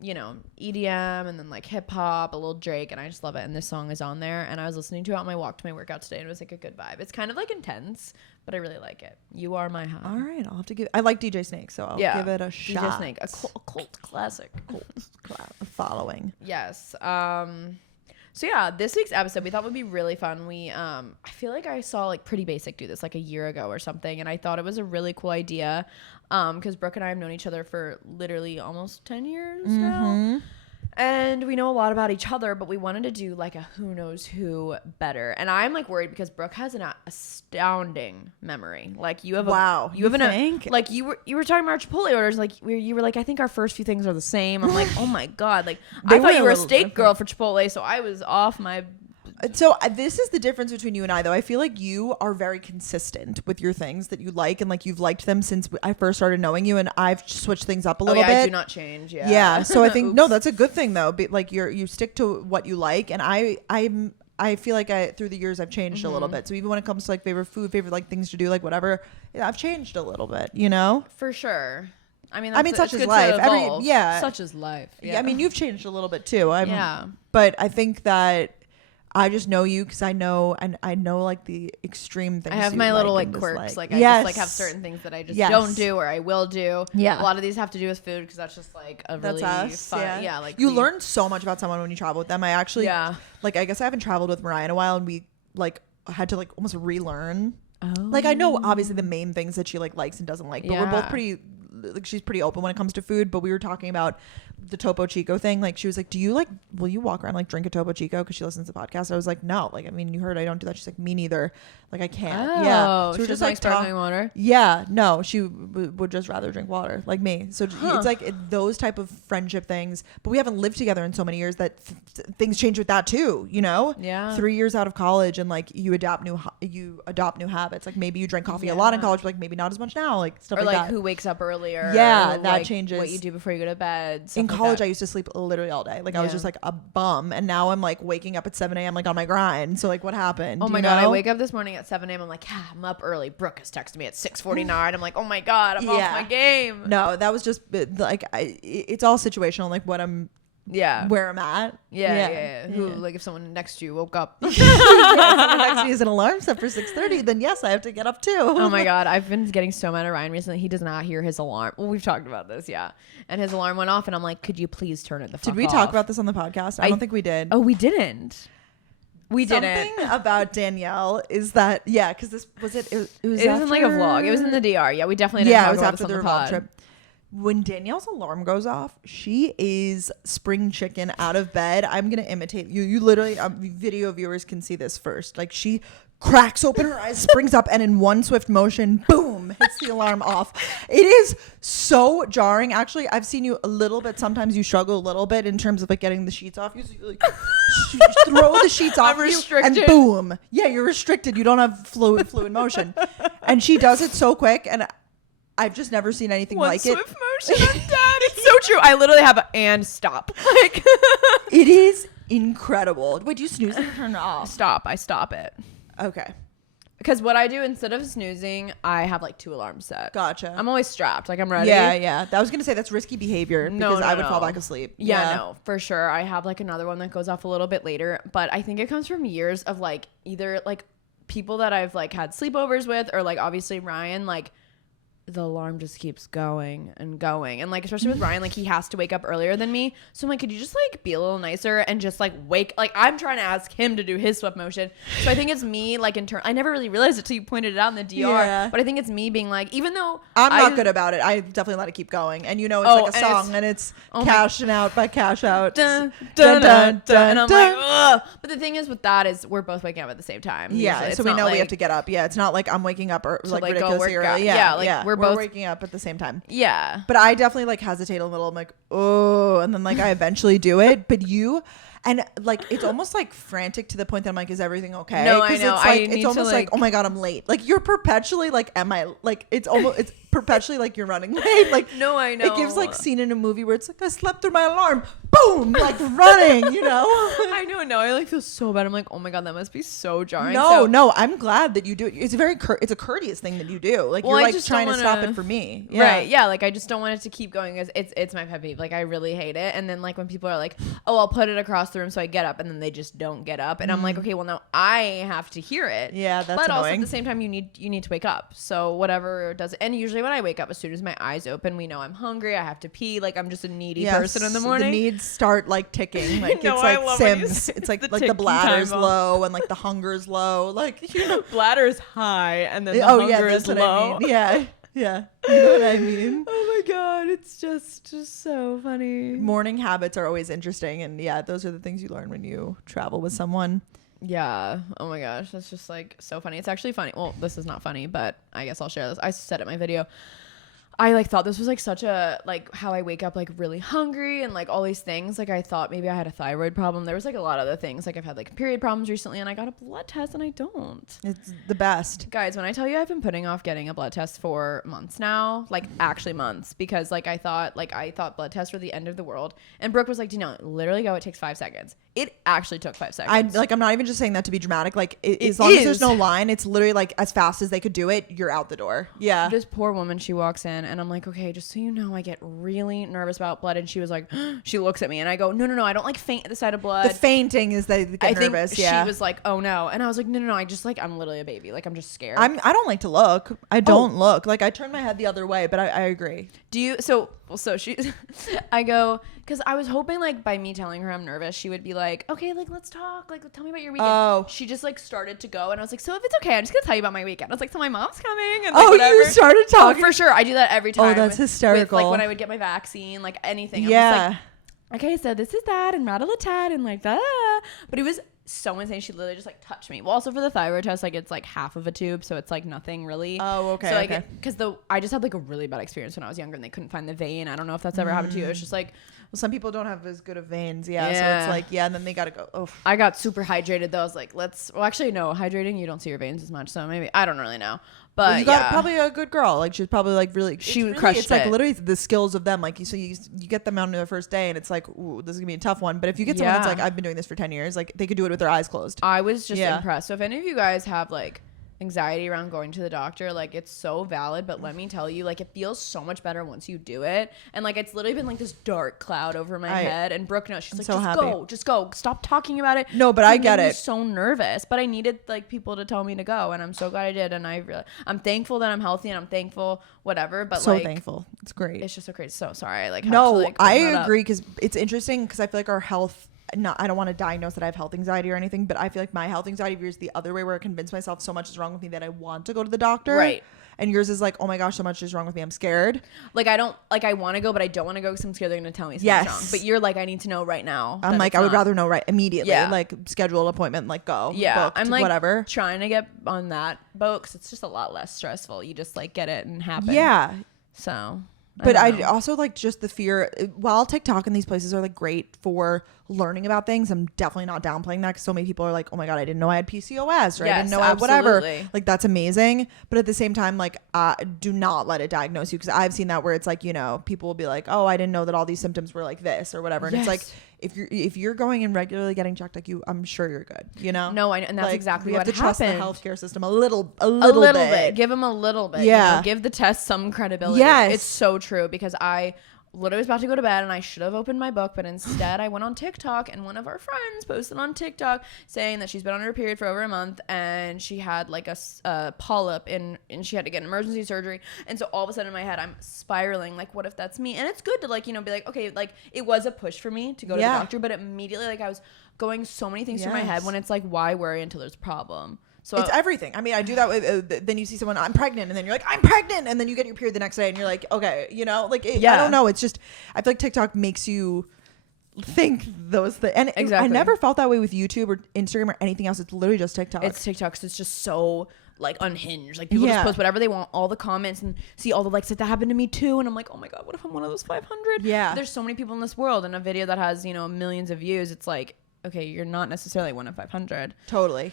you know, EDM and then like hip hop, a little Drake, and I just love it. And this song is on there, and I was listening to it on my walk to my workout today, and it was like a good vibe. It's kind of like intense, but I really like it. You Are My High. All right, I'll have to I like DJ Snake, so I'll give it a shot. DJ Snake, a cult classic. Following. Yes. So yeah, this week's episode we thought would be really fun. I feel like I saw like Pretty Basic do this like a year ago or something, and I thought it was a really cool idea because Brooke and I have known each other for literally almost 10 years now. And we know a lot about each other, but we wanted to do like a who knows who better. And I'm like worried because Brooke has an astounding memory. Like you have you were talking about our Chipotle orders. Like you were like, I think our first few things are the same. I'm like, oh my God. Like I thought you were a steak girl for Chipotle, so I was off my. So this is the difference between you and I, though. I feel like you are very consistent with your things that you like, and like you've liked them since I first started knowing you, and I've switched things up a little bit. I do not change. Yeah. So I think no, that's a good thing though. But like you stick to what you like, and I feel like through the years I've changed a little bit. So even when it comes to like favorite food, favorite like things to do, like whatever, I've changed a little bit. You know, for sure. I mean, such is life. Such is life. Yeah. I mean, you've changed a little bit too. Yeah. But I think that. I just know you because I know like the extreme things. I have my little like quirks. Like I just like have certain things that I just don't do or I will do. Yeah. A lot of these have to do with food because that's just like a really fun. Yeah. Like you learn so much about someone when you travel with them. I actually like I guess I haven't traveled with Mariah in a while, and we like had to like almost relearn. Oh. Like I know obviously the main things that she like likes and doesn't like, but we're both pretty. Like she's pretty open when it comes to food, but we were talking about the Topo Chico thing. Like she was like, will you walk around like drink a Topo Chico because she listens to podcasts? I was like, no, like I mean you heard I don't do that. She's like, me neither, like I can't. So we're just like sparkling water. No, she would just rather drink water like me. So it's like those type of friendship things, but we haven't lived together in so many years that things change with that too, you know. 3 years out of college, and like you adopt new habits. Like maybe you drank coffee a lot in college, but like maybe not as much now, like stuff or like that. Who wakes up earlier. That like changes what you do before you go to bed. In college I used to sleep literally all day. Like I was just like a bum, and now I'm like waking up at 7 a.m. like on my grind. So like what happened? Oh my God, I wake up this morning at 7 a.m. I'm like, I'm up early. Brooke has texted me at 6:49. I'm like, oh my God, I'm off my game. No, that was just like it's all situational, like what I'm where I'm at. Who like if someone next to you woke up if someone next to me is an alarm set for 6:30, then yes, I have to get up too. Oh my God, I've been getting so mad at Ryan recently. He does not hear his alarm. Well, we've talked about this, and his alarm went off, and I'm like, could you please turn it the fuck off? Did we talk about this on the podcast? I don't think we did. Oh, we didn't. Something about Danielle is that because this was it was in like a vlog. It was in the DR. We definitely didn't talk about this on the pod. Trip. When Danielle's alarm goes off, she is spring chicken out of bed. I'm going to imitate you. You literally, video viewers can see this first. Like she cracks open her eyes, springs up, and in one swift motion, boom, hits the alarm off. It is so jarring. Actually, I've seen you a little bit. Sometimes you struggle a little bit in terms of like getting the sheets off you. So you like throw the sheets off you and boom. Yeah, you're restricted. You don't have fluid motion. And she does it so quick, and I've just never seen anything like it. Swift motion, I'm dead. It's so true. I literally have and stop. Like it is incredible. Wait, do you snooze it or turn it off? Stop. I stop it. Okay. Because what I do instead of snoozing, I have like 2 alarms set. Gotcha. I'm always strapped. Like I'm ready. Yeah. I was going to say that's risky behavior because I would fall back asleep. Yeah, no, for sure. I have like another one that goes off a little bit later, but I think it comes from years of like either like people that I've like had sleepovers with, or like obviously Ryan, like the alarm just keeps going and going. And like, especially with Ryan, like he has to wake up earlier than me. So I'm like, could you just like be a little nicer and just like wake, like I'm trying to ask him to do his sweat motion. So I think it's me like in turn, I never really realized it till you pointed it out in the DR, but I think it's me being like, even though I'm not good about it, I definitely let it keep going. And you know, it's like a song and it's Cashing Out by Cash Out. Dun, dun, dun, dun, and I'm like, ugh. But the thing is with that is we're both waking up at the same time. Yeah. So we know we have to get up. Yeah. It's not like I'm waking up or like ridiculously early. Yeah. We're both waking up at the same time. Yeah. But I definitely like hesitate a little. I'm like, oh, and then like I eventually do it. But and like it's almost like frantic to the point that I'm like, is everything okay? No, I know. It's like it's almost like, oh my God, I'm late. Like you're perpetually like, am I like it's perpetually like you're running late. Like no, I know. It gives like scene in a movie where it's like I slept through my alarm. Boom, like running, you know? I know. No, I like feel so bad. I'm like, oh my God, that must be so jarring. No, I'm glad that you do it. It's it's a courteous thing that you do. Like you're like trying to stop it for me. Yeah. Right. Yeah. Like I just don't want it to keep going. It's my pet peeve. Like I really hate it. And then like when people are like, oh, I'll put it across the room so I get up, and then they just don't get up. And I'm like, okay, well now I have to hear it. Yeah, that's But annoying. also at the same time, you need to wake up. So whatever does it. And usually when I wake up, as soon as my eyes open, we know I'm hungry. I have to pee. Like I'm just a needy person in the morning. The needs start like ticking. Like no, it's like Sims. It's like the bladder's low and like the hunger's low. Like you know, bladder's high and then the hunger is low. I mean. Yeah. Yeah. You know what I mean? Oh my God. It's just so funny. Morning habits are always interesting. And yeah, those are the things you learn when you travel with someone. Yeah. Oh my gosh. That's just like so funny. It's actually funny. Well, this is not funny, but I guess I'll share this. I said it in my video. I like thought this was like such a like how I wake up like really hungry and like all these things. Like I thought maybe I had a thyroid problem. There was like a lot of other things. Like I've had like period problems recently, and I got a blood test and I don't. It's the best. Guys, when I tell you I've been putting off getting a blood test for months now, like actually months, because like I thought blood tests were the end of the world. And Brooke was like, do you know, literally go, it takes 5 seconds. It actually took 5 seconds. I'm not even just saying that to be dramatic. Like as long as there's no line, it's literally like as fast as they could do it, you're out the door. Yeah. This poor woman, she walks in and I'm like, okay, just so you know, I get really nervous about blood. And she was like, she looks at me and I go, no, I don't like faint at the sight of blood. The fainting is they get nervous. She was like, oh no. And I was like, no, I just like, I'm literally a baby. Like I'm just scared. I don't like to look. I don't look. Like I turn my head the other way, but I agree. Do you, so she, I go, because I was hoping like by me telling her I'm nervous, she would be like, okay, like let's talk, like tell me about your weekend. Oh. She just like started to go and I was like, so if it's okay, I'm just gonna tell you about my weekend. I was like, so my mom's coming and like, whatever. You started talking? Oh, for sure. I do that every time. Oh, that's hysterical. With, like when I would get my vaccine, like anything. Yeah. I'm just like, okay, so this is that and rattle-a-tat and like that. But it was so insane. She literally just like touched me. Well, also for the thyroid test, like it's like half of a tube, so it's like nothing really. Oh, okay. So like, because I just had like a really bad experience when I was younger, and they couldn't find the vein. I don't know if that's ever happened to you. It was just like, well, some people don't have as good of veins. Yeah. So it's like, yeah, and then they gotta go. Oh. I got super hydrated though. I was like, well, actually no, hydrating you don't see your veins as much, so maybe I don't really know. But well, you got probably a good girl. Like she's probably like really. She would crush it. It's like literally the skills of them. Like you get them on their first day, and it's like, ooh, this is gonna be a tough one. But if you get someone that's like, I've been doing this for 10 years, like they could do it with their eyes closed. I was just impressed. So if any of you guys have like anxiety around going to the doctor, like it's so valid, but let me tell you, like it feels so much better once you do it. And like it's literally been like this dark cloud over my head, and Brooke knows. She's like, just go, stop talking about it. No, but I get it. So nervous, but I needed like people to tell me to go, and I'm so glad I did. And I'm thankful that I'm healthy, and I'm thankful whatever, but so thankful. It's great. It's just so crazy. So sorry. I agree, because it's interesting, because I feel like our health, I don't want to diagnose that I have health anxiety or anything, but I feel like my health anxiety veers the other way, where I convince myself so much is wrong with me that I want to go to the doctor. Right. And yours is like, oh my gosh, so much is wrong with me, I'm scared. Like I want to go, but I don't want to go because I'm scared they're going to tell me something's wrong. But you're like, I need to know right now. I'm like, I would rather know right immediately. Yeah. Like schedule an appointment, like go. Yeah. Booked, I'm like whatever. Trying to get on that boat because it's just a lot less stressful. You just like get it and happen. Yeah. So But I also like just the fear. While TikTok and these places are like great for learning about things, I'm definitely not downplaying that because so many people are like, oh my God, I didn't know I had PCOS, or I didn't know I had whatever. Like that's amazing. But at the same time, like do not let it diagnose you, because I've seen that where it's like, you know, people will be like, oh, I didn't know that all these symptoms were like this or whatever. And it's like, if you're going and regularly getting checked, like I'm sure you're good, you know? No, and that's like, exactly what happened. We have to trust the healthcare system a little bit. Give them a little bit. Yeah. You know, give the test some credibility. Yes. It's so true, because I literally was about to go to bed and I should have opened my book, but instead I went on TikTok, and one of our friends posted on TikTok saying that she's been on her period for over a month and she had like a polyp and she had to get emergency surgery. And so all of a sudden in my head I'm spiraling, like what if that's me? And it's good to like, you know, be like, okay, like it was a push for me to go to the doctor, but immediately like I was going so many things through my head, when it's like, why worry until there's a problem? So it's everything. I mean, I do that with, then you see someone, I'm pregnant, and then you're like, I'm pregnant. And then you get your period the next day and you're like, okay, you know, like, I don't know. It's just, I feel like TikTok makes you think those things. And I never felt that way with YouTube or Instagram or anything else. It's literally just TikTok. It's TikTok. So it's just so like unhinged. Like people just post whatever they want, all the comments, and see all the likes. Like that happened to me too. And I'm like, oh my God, what if I'm one of those 500? Yeah. There's so many people in this world, and a video that has, you know, millions of views. It's like, okay, you're not necessarily one of 500. Totally.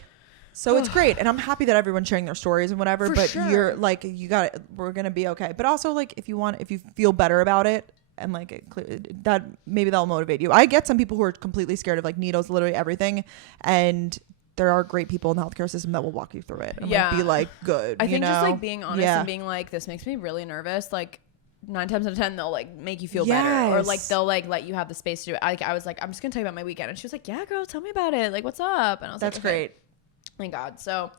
So it's great, and I'm happy that everyone's sharing their stories and whatever. But you're like, we're gonna be okay. But also, like, if you feel better about it, and like that, maybe that'll motivate you. I get some people who are completely scared of like needles, literally everything, and there are great people in the healthcare system that will walk you through it and like, be like, good. I think just like being honest and being like, this makes me really nervous. Like 9 times out of 10 they'll like make you feel better, or like they'll like let you have the space to do it. I was like, I'm just gonna tell you about my weekend, and she was like, yeah, girl, tell me about it. Like, what's up? And I was that's like, great. Thank God. So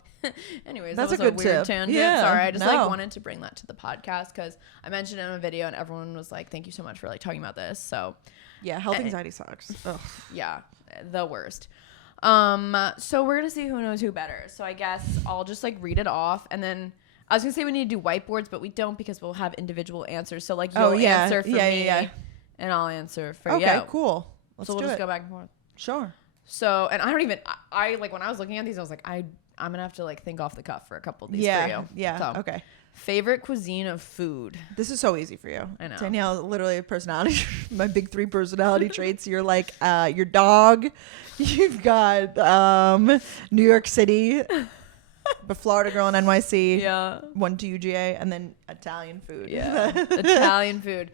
anyways, that's that was a good weird tip. tangent. Sorry, I just like wanted to bring that to the podcast because I mentioned it in a video and everyone was like, thank you so much for like talking about this. So yeah, health anxiety sucks. Ugh. Yeah, the worst. So we're gonna see who knows who better. So I guess I'll just like read it off, and then I was gonna say we need to do whiteboards, but we don't because we'll have individual answers. So like you'll answer for me and I'll answer for you. Okay, cool. So we'll just go back and forth. Sure. So, and I don't even, I like when I was looking at these, I was like, I'm gonna have to like think off the cuff for a couple of these for you. Yeah. So, okay. Favorite cuisine of food. This is so easy for you. I know. Danielle, literally a personality, my big 3 personality traits. You're like, your dog, you've got, New York City, but Florida girl in NYC. Yeah. 1 to UGA, and then Italian food. Yeah. Italian food.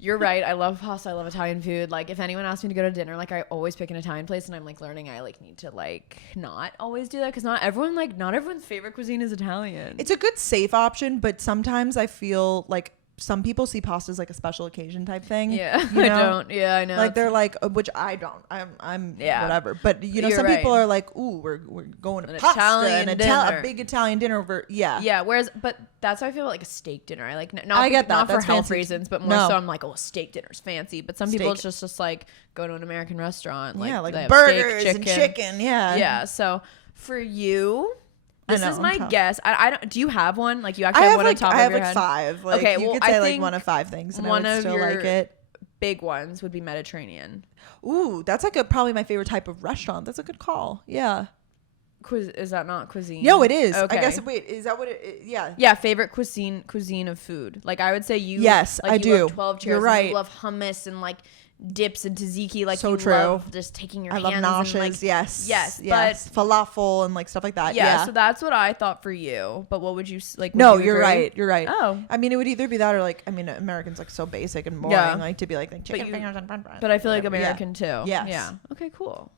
You're right. I love pasta. I love Italian food. Like if anyone asks me to go to dinner, like I always pick an Italian place, and I'm like learning I like need to like not always do that because not everyone's favorite cuisine is Italian. It's a good safe option, but sometimes I feel like some people see pasta as like a special occasion type thing. Yeah, you know? I don't. Yeah, I know. Like they're like, which I don't. I'm whatever. But you know, some people are like, ooh, we're going to an pasta Italian and dinner. a big Italian dinner over. Yeah. Yeah. Whereas, but that's how I feel about like a steak dinner. I like not. I get that. Not That's for health fancy. reasons, but more so I'm like, oh, a steak dinner's fancy. But some people it's just like go to an American restaurant. Like, yeah, like they have burgers steak, and chicken. Yeah. Yeah. So for you. This is my guess. I don't. Do you have one? Like you actually I have one on top of your head? I have like 5. Like, okay, you could say like one of 5 things, and one I would of still your like it. Big ones would be Mediterranean. Ooh, that's like probably my favorite type of restaurant. That's a good call. Yeah. Is that not cuisine? No, it is. Okay. I guess. Wait, is that what it? Yeah. Yeah, favorite cuisine of food. Like I would say you. Yes, like I you do. Love 12 chairs. You're right. You love hummus and like dips and tzatziki. Like so you true. love just taking your hands. I love gnocchis. And, like, yes. But falafel and like stuff like that. Yeah. So that's what I thought for you. But what would you like? No, you you're agree? right. You're right. Oh. I mean, it would either be that or like, I mean, Americans like so basic and boring, like to be like chicken fingers and french fries. But I feel like American too. Yes. Yeah. Okay. Cool.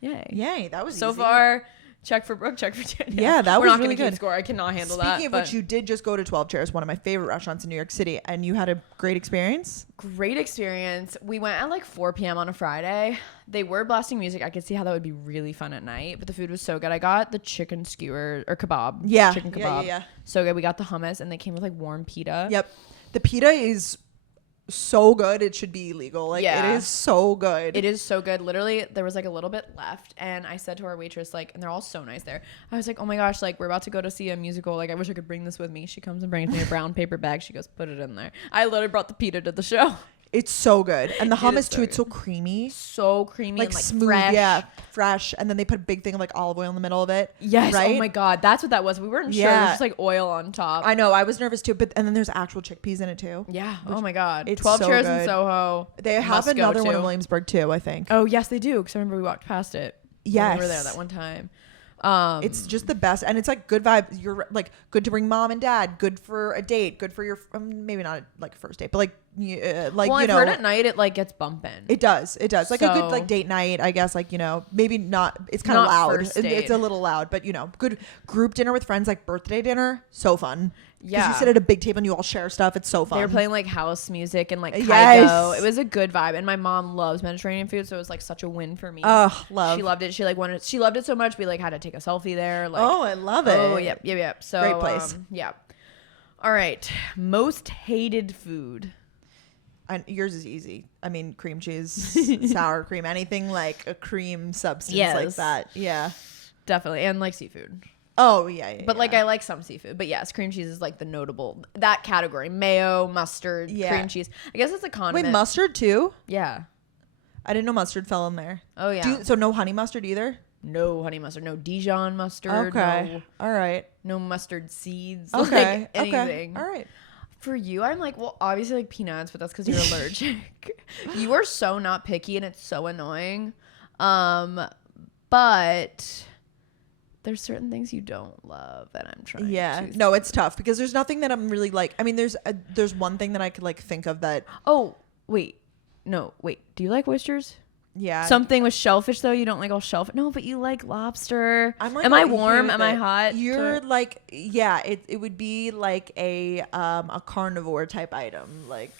Yay. That was so easy. far. Check for Brooke, check for Danielle. Yeah, that We're was not really gonna good. Keep score. I cannot handle that. Speaking of which, you did just go to 12 Chairs, one of my favorite restaurants in New York City, and you had a great experience. Great experience. We went at like 4 p.m. on a Friday. They were blasting music. I could see how that would be really fun at night, but the food was so good. I got the chicken skewer or kebab. Yeah, chicken kebab. Yeah. So good. We got the hummus, and they came with like warm pita. Yep, the pita is so good. It should be illegal. Like it is so good. It is so good. Literally, there was like a little bit left, and I said to our waitress, like, and they're all so nice there. I was like, oh my gosh, like we're about to go to see a musical. Like I wish I could bring this with me. She comes and brings me a brown paper bag. She goes, put it in there. I literally brought the pita to the show. It's so good. And the hummus too, so it's so creamy. So creamy Like and like smooth. fresh. Yeah. Fresh. And then they put a big thing of like olive oil in the middle of it. Yes. Right? Oh my God. That's what that was. We weren't sure. It was just like oil on top. I know. I was nervous too. But and then there's actual chickpeas in it too. Yeah. Oh my God. It's 12 so Chairs good. in Soho. They have another one in Williamsburg too, I think. Oh yes, they do. Because I remember we walked past it. Yes. When we were there that one time. It's just the best, and it's like good vibes. You're like good to bring mom and dad, good for a date, good for your maybe not like first date, but like well, I've heard at night it like gets bumping. It does like a good So- like date night, I guess. Like maybe not. It's kind of Not loud. first It's date. a little loud, but good group dinner with friends, like birthday dinner, so fun. Yeah. you sit at a big table and you all share stuff. It's so fun. They were playing like house music and like Kygo. Yes. It was a good vibe, and my mom loves Mediterranean food, so it was like such a win for me. Oh, love. She loved it. She loved it so much we like had to take a selfie there. Like, I love it. oh yep. So Great place. Yeah. All right. Most hated food. And yours is easy. I mean, cream cheese, sour cream, anything like a cream substance like Yes. that. Yeah. Definitely, and like seafood. Oh yeah. But like I like some seafood. But yes, cream cheese is like the notable that category. Mayo, mustard, Yeah. cream cheese. I guess it's a condiment. Wait, mustard too? Yeah. I didn't know mustard fell in there. Oh yeah. So no honey mustard either? No honey mustard. No Dijon mustard. Okay. All right. No mustard seeds. Okay. Like anything. Okay. All right. For you, I'm like, well, obviously like peanuts, but that's because you're allergic. You are so not picky, and it's so annoying. But there's certain things you don't love, and I'm trying. Yeah. to No, it's tough because there's nothing that I'm really like. I mean, there's one thing that I could like think of that. Oh wait, no wait. Do you like oysters? Yeah. Something with shellfish though. You don't like all shellfish. No, but you like lobster. I'm like, am I okay warm? with Am I it. hot? You're like, yeah. It would be like a carnivore type item, like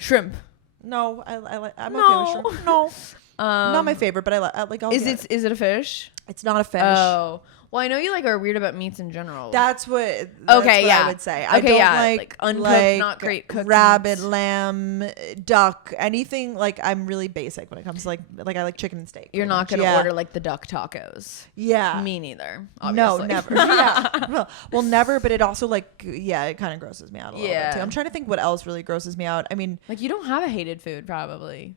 shrimp. No, I'm No. okay with shrimp. No, not my favorite, but I like. Is it a fish? It's not a fish. Oh, well, I know you like are weird about meats in general. That's what. Okay, yeah. I would say. I Okay, don't yeah, like like uncooked, not great cooked rabbit, meats. lamb, duck, anything. Like I'm really basic when it comes to like I like chicken and steak. You're pretty not much. gonna Yeah. order like the duck tacos. Yeah. Me neither. No, Obviously. never. Yeah. Well, never. But it also like it kind of grosses me out a little bit Yeah. too. I'm trying to think what else really grosses me out. I mean, Like you don't have a hated food, probably.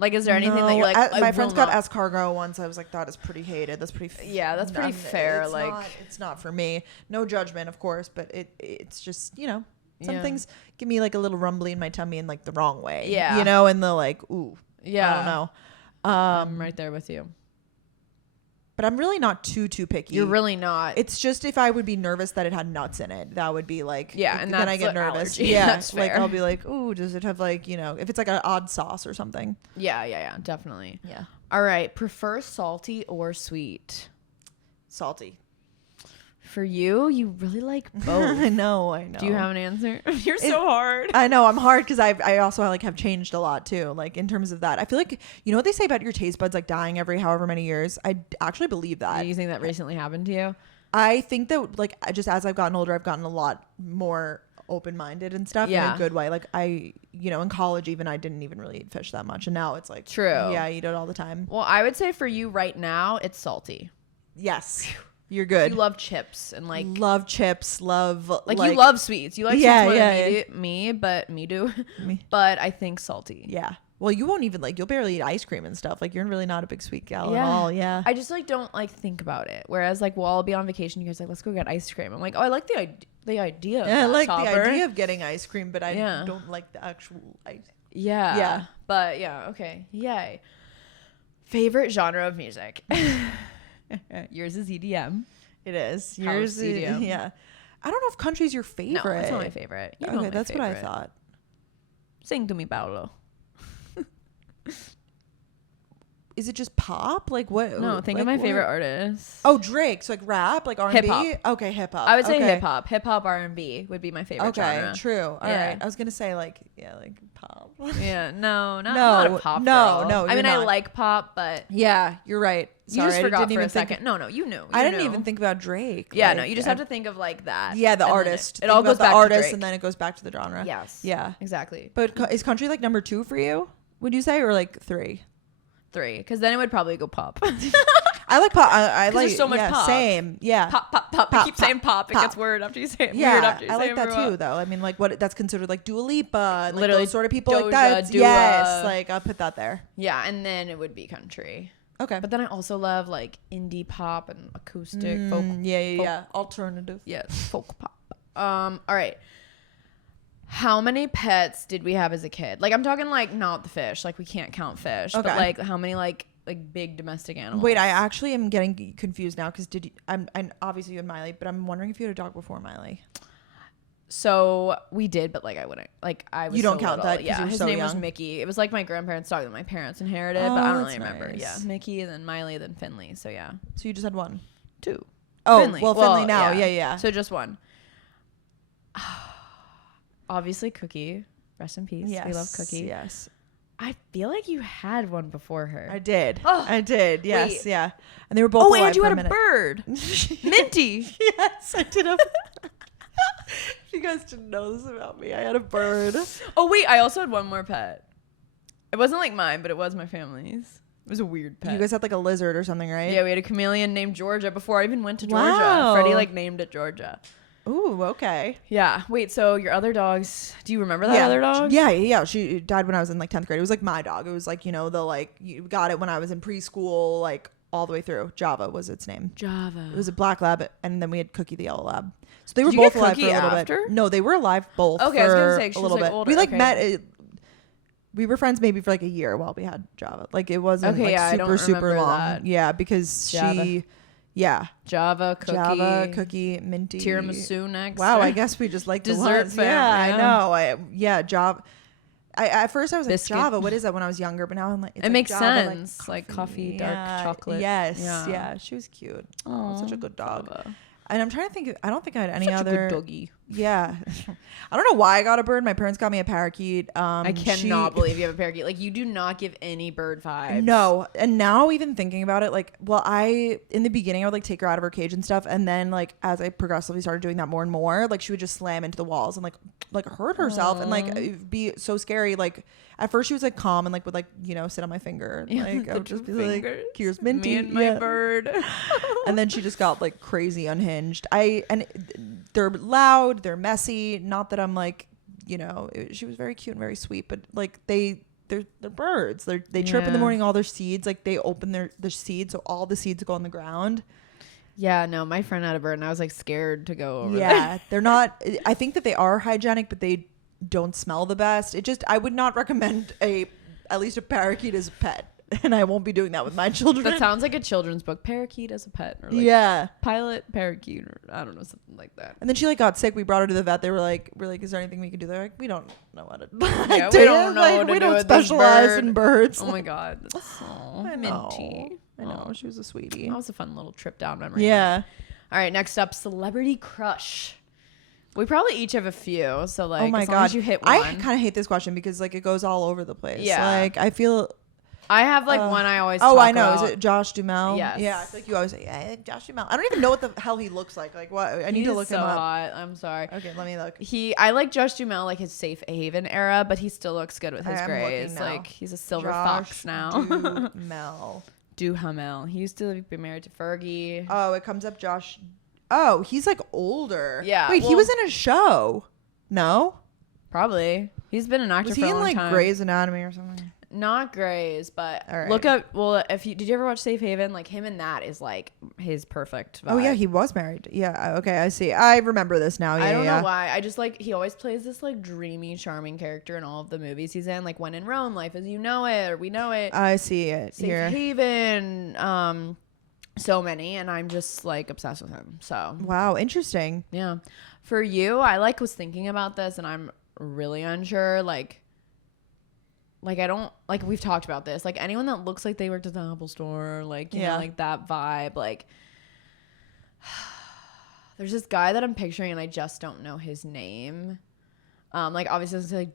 Like, is there anything that you're like? my friends got not. escargot once. I was like, that is pretty hated. That's pretty. Yeah, that's pretty fair, It's like- it's not for me. No judgment, of course, but it's just some Yeah. things give me like a little rumbly in my tummy in like the wrong way. Yeah. and the like, ooh, Yeah, I don't know. I'm right there with you. But I'm really not too picky. You're really not. It's just if I would be nervous that it had nuts in it, that would be like, Yeah, and then I that's get an nervous. allergy. Yeah, That's like fair. I'll be like, ooh, does it have like if it's like an odd sauce or something? yeah, definitely. Yeah, All right, prefer salty or sweet? salty. For you, you really like both. I know. Do you have an answer? You're so hard. I know I'm hard because I also like have changed a lot too. Like in terms of that, I feel like what they say about your taste buds like dying every however many years. I actually believe that. Do you think that recently happened to you? I think that like just as I've gotten older, I've gotten a lot more open-minded and stuff in Yeah. a good way. Like I in college even I didn't even really eat fish that much, and now it's like True. Yeah, I eat it all the time. Well, I would say for you right now, it's salty. Yes, you're good. You love chips and like love chips. Love you love sweets. You like Yeah, sweets more yeah, than me, but me do. Me. But I think salty. Yeah. Well, you won't even you'll barely eat ice cream and stuff. Like you're really not a big sweet gal Yeah. at all. Yeah. I just like don't like think about it. Whereas like, well, I'll be on vacation. You guys are like, let's go get ice cream. I'm like, oh, I like the idea. Of Yeah, I that, like Topper. the idea of getting ice cream, but I Yeah. don't like the actual ice. Yeah. Yeah. But yeah, okay. Yay. Favorite genre of music? Yours is EDM. It is. House Yours is, EDM. yeah. I don't know if country's your favorite. No, it's not my favorite. You know Okay, my that's favorite. what I thought. Sing to me, Paolo. Is it just pop? Like what? No, think of like my favorite what? artist. Oh, Drake. So like rap, like R&B? Hip-hop. Okay, hip hop. I would say okay. hip hop. Hip hop R&B would be my favorite Okay, genre. true. All right. Yeah. I was gonna say like pop. Yeah, not a pop no, girl. no, I you're mean, I not. like pop, but Yeah, you're right. you Sorry, just I forgot didn't for a even think- second. No, you knew. I You didn't knew. even think about Drake. Yeah, like, no, you just have to think of like that. Yeah, the and then artist. It Think all about goes the back artist, to Drake. and then it goes back to the genre. Yes. Yeah. Exactly. But is country like number 2 for you? Would you say, or like 3? 3, because then it would probably go pop. I like pop. I like there's so much pop. Same. Yeah. Pop, pop, pop. You keep saying pop. It gets weird after you say it. Yeah, Weird after you I say like that too, though. I mean, like what that's considered like Dua Lipa, like literally those sort of people Doja, like that. Dua. Yes, like I'll put that there. Yeah, and then it would be country. Okay, but then I also love like indie pop and acoustic folk. Yeah. Alternative. Yes, folk pop. All right. How many pets did we have as a kid? Like I'm talking like not the fish, like we can't count fish, but like how many like big domestic animals? Wait, I actually am getting confused now because I'm obviously you had Miley, but I'm wondering if you had a dog before Miley. So we did, but like I wouldn't like I was. You don't so count little. that. Yeah, his so name young. was Mickey. It was like my grandparents' dog that my parents inherited, but I don't really remember. Nice. Yeah, Mickey, then Miley, then Finley. So yeah. So you just had one, two. Oh, Finley. well, Finley now. Yeah. So just one. Obviously, Cookie. Rest in peace. Yes, we love Cookie. Yes. I feel like you had one before her. I did. Oh, I did. Yes. wait. Yeah. And they were both. Oh, alive and you for had a a bird. Minty. Yes, I did. You guys didn't know this about me. I had a bird. Oh wait, I also had one more pet. It wasn't like mine, but it was my family's. It was a weird pet. You guys had like a lizard or something, right? Yeah, we had a chameleon named Georgia before I even went to Georgia. Wow. Freddie like named it Georgia. Ooh, okay. Yeah. Wait, so your other dogs, do you remember that other dog? Yeah. She died when I was in like 10th grade. It was like my dog. It was like, you know, you got it when I was in preschool, like all the way through. Java was its name. Java. It was a black lab, and then we had Cookie the yellow lab. So they were Did you both get alive Cookie for a little after? bit. No, they were alive both. Okay, for I was gonna say, a she little was, like, bit. older. We like Okay. met. We were friends maybe for like a year while we had Java. Like it wasn't Okay, like yeah, I don't super remember long. that. Yeah, because Java. Java, Cookie, Minty, Tiramisu next. Wow, I guess we just like Dessert the ones. Yeah, family, I know. Java. At first I was Biscuit. like Java. What is that? When I was younger, but now I'm like it's It makes Java, sense. Like coffee, dark chocolate. Yes, Yeah. yeah. She was cute. Oh, such a good dog. Java. And I'm trying to think. I don't think I had any Such other. a good doggy. Yeah, I don't know why I got a bird. My parents got me a parakeet. I cannot believe you have a parakeet. Like you do not give any bird vibes. No, and now even thinking about it, like, well, in the beginning I would like take her out of her cage and stuff, and then like as I progressively started doing that more and more, like she would just slam into the walls and like hurt herself and like it'd be so scary. Like at first she was like calm and like would like sit on my finger, like I would just be like, "Here's Minty, me and my bird," and then she just got like crazy unhinged. They're loud, they're messy. Not that I'm like, she was very cute and very sweet, but like they're birds. They chirp in the morning. All their seeds, like they open their seeds, so all the seeds go on the ground. Yeah, no, my friend had a bird and I was like scared to go over there. Yeah, they're not. I think that they are hygienic, but they don't smell the best. I would not recommend at least a parakeet as a pet. And I won't be doing that with my children. That sounds like a children's book. Parakeet as a pet, or like pilot parakeut, or I don't know, something like that. And then she like got sick. We brought her to the vet. They were like, "Is there anything we can do?" They're like, "We don't know how to." Yeah, we don't know. Like, we don't specialize in birds. Oh my god, that's so minty. I know. She was a sweetie. That was a fun little trip down memory lane. Yeah. All right, next up, celebrity crush. We probably each have a few. So like, oh my as long god, as you hit one. I kind of hate this question because like it goes all over the place. Yeah. Like I feel. I have like one I always. Oh, talk I know. about. Is it Josh Duhamel? Yes. Yeah, I feel like you always say, "Yeah, Josh Duhamel." I don't even know what the hell he looks like. Like what? I need to look him up. Hot. I'm sorry. Okay, let me look. I like Josh Duhamel, like his Safe Haven era, but he still looks good with his I am grays. looking now. Like he's a silver Josh fox now. Duhamel. Duhamel. He used to be married to Fergie. Oh, it comes up Josh. Oh, he's like older. Yeah. Wait, he was in a show. No? Probably. He's been an actor Was for he a in long like time. Grey's Anatomy or something? Not Grey's, but All right. look up. Well, did you ever watch Safe Haven? Like him and that is like his perfect vibe. Oh yeah, he was married. Yeah. Okay, I see. I remember this now. Yeah, I don't know why. I just like he always plays this like dreamy, charming character in all of the movies he's in. Like When in Rome, Life as You Know It, or We Know It. I see it Safe here. Haven. So many, and I'm just like obsessed with him. So Wow, interesting. yeah. For you, I was thinking about this, and I'm really unsure. Like I don't like we've talked about this. Like anyone that looks like they worked at the Apple Store, like you know, like that vibe. Like there's this guy that I'm picturing, and I just don't know his name. Like obviously, it's like,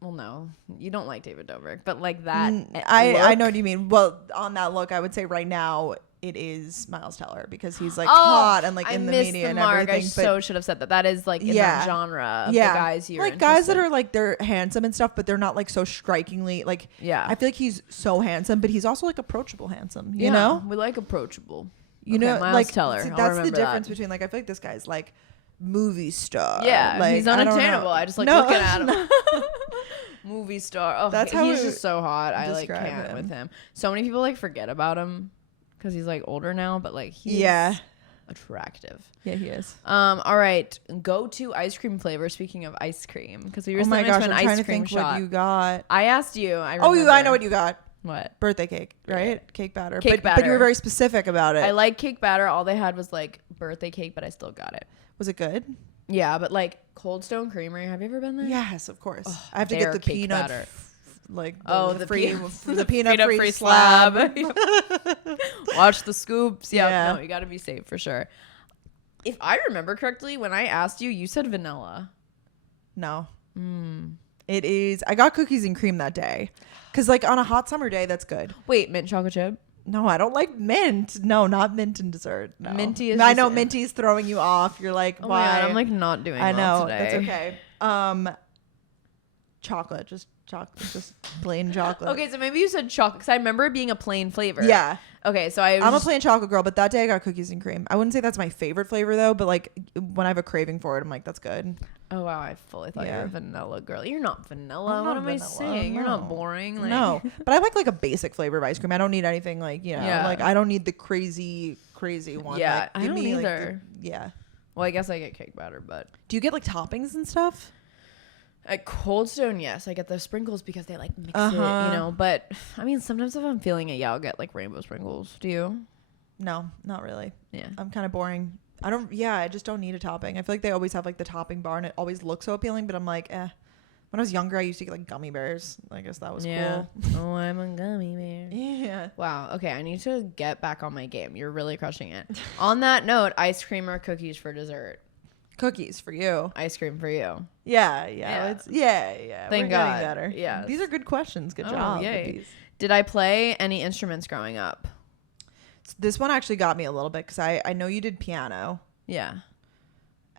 well, no, you don't like David Dobrik, but like that. I know what you mean. Well, on that look, I would say right now it is Miles Teller because he's like hot and like in the media and everything. I so should have said that. That is like in that genre of the guys you're like guys that are like they're handsome and stuff, but they're not like so strikingly like. Yeah, I feel like he's so handsome, but he's also like approachable handsome. You know, we like approachable. You know, Miles like Teller. See, that's the difference between like I feel like this guy's like movie star. Yeah, like, he's unattainable. I just like looking at him. Movie star. Oh, that's how he's just so hot. I like can't him. with him. So many people like forget about him because he's like older now, but like he's attractive. Yeah, he is. All right, go to ice cream flavor. Speaking of ice cream, because we were I'm trying to ice cream think shot. What you got? I asked you. I know what you got. What? Birthday cake, right? Yeah. Cake batter. Cake batter. But you were very specific about it. I like cake batter. All they had was like birthday cake, but I still got it. Was it good? Yeah, but like Cold Stone Creamery. Have you ever been there? Yes, of course. I have to get the peanut. Like the peanut free slab. Watch the scoops. Yeah, no, you got to be safe for sure. If I remember correctly, when I asked you, you said vanilla. No. It is. I got cookies and cream that day. Because like on a hot summer day, that's good. Wait, mint chocolate chip? No, I don't like mint. No, not mint in dessert. No. Minty is. I know minty's throwing you off. You're like, why? My God, I'm like not doing. I know today. That's okay. Chocolate, just plain chocolate. Okay, so maybe you said chocolate because I remember it being a plain flavor. Yeah. Okay, so I'm a plain chocolate girl, but that day I got cookies and cream. I wouldn't say that's my favorite flavor though, but like when I have a craving for it, I'm like, that's good. Oh wow, I fully thought you were a vanilla girl. You're not vanilla. What am I saying? No. You're not boring. Like. No, but I like a basic flavor of ice cream. I don't need anything like like I don't need the crazy one. Yeah, like, I don't either. Yeah. Well, I guess I get cake batter, but do you get like toppings and stuff? At Cold Stone, yes, I get the sprinkles because they like mix it, you know. But I mean, sometimes if I'm feeling it, I'll get like rainbow sprinkles. Do you? No, not really. Yeah, I'm kind of boring. I just don't need a topping. I feel like they always have like the topping bar and it always looks so appealing, but I'm like, When I was younger, I used to get like gummy bears. I guess that was cool. Oh, I'm a gummy bear. Yeah. Wow. Okay, I need to get back on my game. You're really crushing it. On that note, ice cream or cookies for dessert? Cookies for you. Ice cream for you. Yeah. Thank God. Better. Yeah. These are good questions. Good job. Yay. Did I play any instruments growing up? This one actually got me a little bit because I know you did piano. Yeah.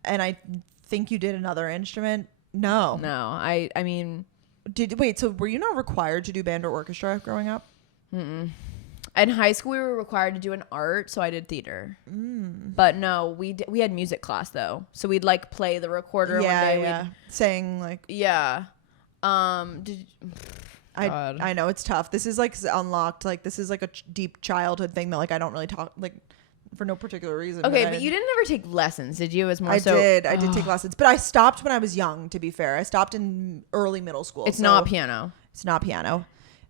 And I think you did another instrument. No. I mean. So were you not required to do band or orchestra growing up? Mm-mm. In high school, we were required to do an art, so I did theater. But no, we had music class though, so we'd like play the recorder one day. Yeah, saying like I know it's tough. This is like unlocked. Like this is like a deep childhood thing that like I don't really talk like for no particular reason. Okay, but you didn't ever take lessons, did you? It was more I did take lessons, but I stopped when I was young. To be fair, I stopped in early middle school. It's not piano. It's not piano.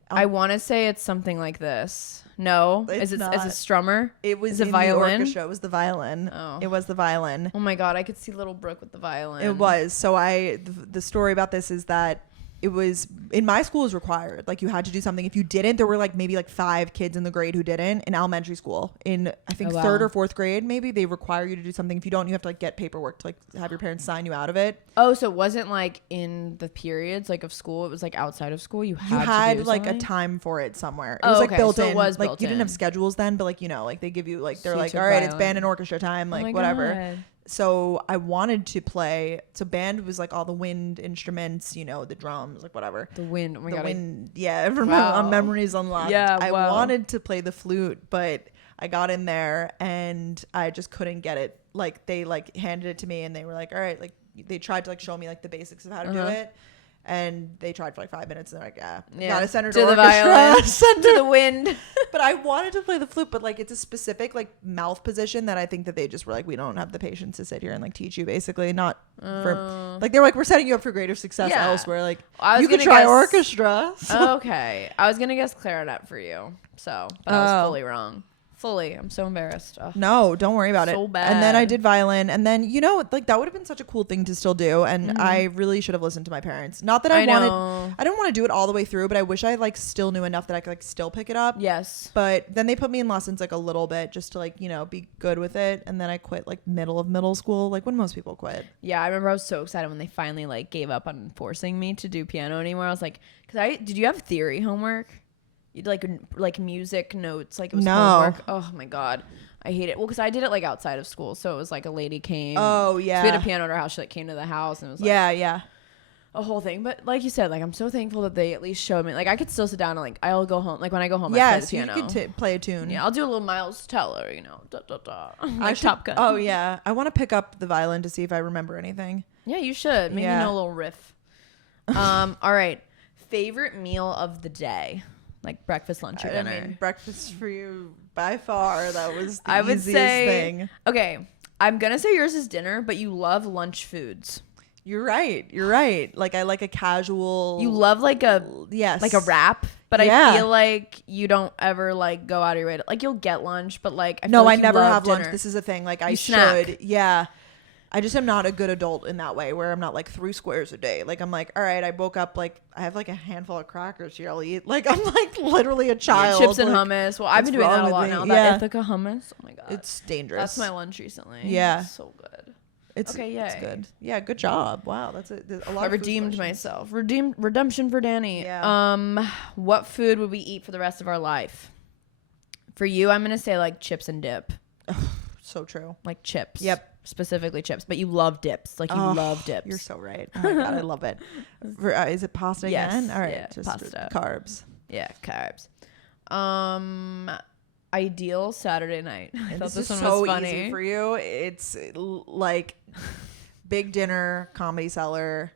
I want to say it's something like this. No, is it a strummer? It was a violin. The orchestra. It was the violin. Oh, it was the violin. Oh my God, I could see little Brooke with the violin. It was. So the story about this is that it was in my school is required. Like you had to do something. If you didn't, there were like maybe like 5 kids in the grade who didn't in elementary school. In I think 3rd or 4th grade, maybe they require you to do something. If you don't, you have to like get paperwork to like have your parents sign you out of it. Oh, so it wasn't like in the periods like of school. It was like outside of school. You had to do like something? a time for it somewhere. It was like built in. It was like built you in. didn't have schedules then, but like like they give you like they're So like all right, it's band and orchestra time, like whatever. God. So I wanted to play. So band was like all the wind instruments, the drums, like whatever. The wind. Oh my God. Wind. Yeah. On Memories Unlocked. Yeah. I wanted to play the flute, but I got in there and I just couldn't get it. Like they like handed it to me and they were like, all right, like they tried to like show me like the basics of how to do it. And they tried for like 5 minutes and they're like, gotta send her to the orchestra. violin, to the wind. But I wanted to play the flute, but like it's a specific like mouth position that I think that they just were like, we don't have the patience to sit here and like teach you basically. Not for like, they were like, we're setting you up for greater success elsewhere. Like you could try orchestra. So. Okay. I was going to guess clarinet for you. So, but I was fully wrong. Fully. I'm so embarrassed. Ugh. No, don't worry about it. So bad. And then I did violin. And then, like that would have been such a cool thing to still do. And I really should have listened to my parents. Not that I didn't want to do it all the way through, but I wish I like still knew enough that I could like still pick it up. Yes. But then they put me in lessons like a little bit just to like, be good with it. And then I quit like middle of middle school, like when most people quit. Yeah. I remember I was so excited when they finally like gave up on forcing me to do piano anymore. I was like, did you have theory homework? like music notes, like it was No. homework. Oh my god, I hate it. Well, because I did it like outside of school, so it was like a lady came. Oh yeah. So we had a piano at our house. She like came to the house and it was like yeah. a whole thing. But like you said, like I'm so thankful that they at least showed me. Like I could still sit down and like I'll go home. Like when I go home, I play the so piano. you could play a tune. Yeah, I'll do a little Miles Teller, you know, da da da. Like should, Top Gun. Oh yeah, I want to pick up the violin to see if I remember anything. Yeah, you should. Maybe know a little riff. All right. Favorite meal of the day, like breakfast, lunch, or dinner. I mean, breakfast for you by far. That was the I would easiest say, thing. Okay, I'm gonna say yours is dinner, but you love lunch foods. You're right. Like I like a casual. You love like a wrap, but I feel like you don't ever like go out of your way to, like you'll get lunch, but like I feel like I never have dinner. lunch. This is a thing. Like I snack. should. Yeah. I just am not a good adult in that way where I'm not like 3 squares a day. Like I'm like, all right, I woke up like I have like a handful of crackers here I'll eat. Like I'm like literally a child. Chips and like, hummus. Well, I've been doing that a lot now. That Ithaca hummus. Oh my god. It's dangerous. That's my lunch recently. Yeah. It's so good. It's okay, yeah. It's good. Yeah, good job. Wow, that's a lot. I of redeemed myself. Redemption for Danny. Yeah. What food would we eat for the rest of our life? For you, I'm gonna say like chips and dip. So true. Like chips. Yep. Specifically chips, but you love dips. Like you love dips. You're so right. Oh my god, I love it. Is it pasta again? All right, yeah, just pasta. Carbs. Yeah, carbs. Ideal Saturday night. I thought this one so was funny. easy for you. It's like big dinner, Comedy Cellar,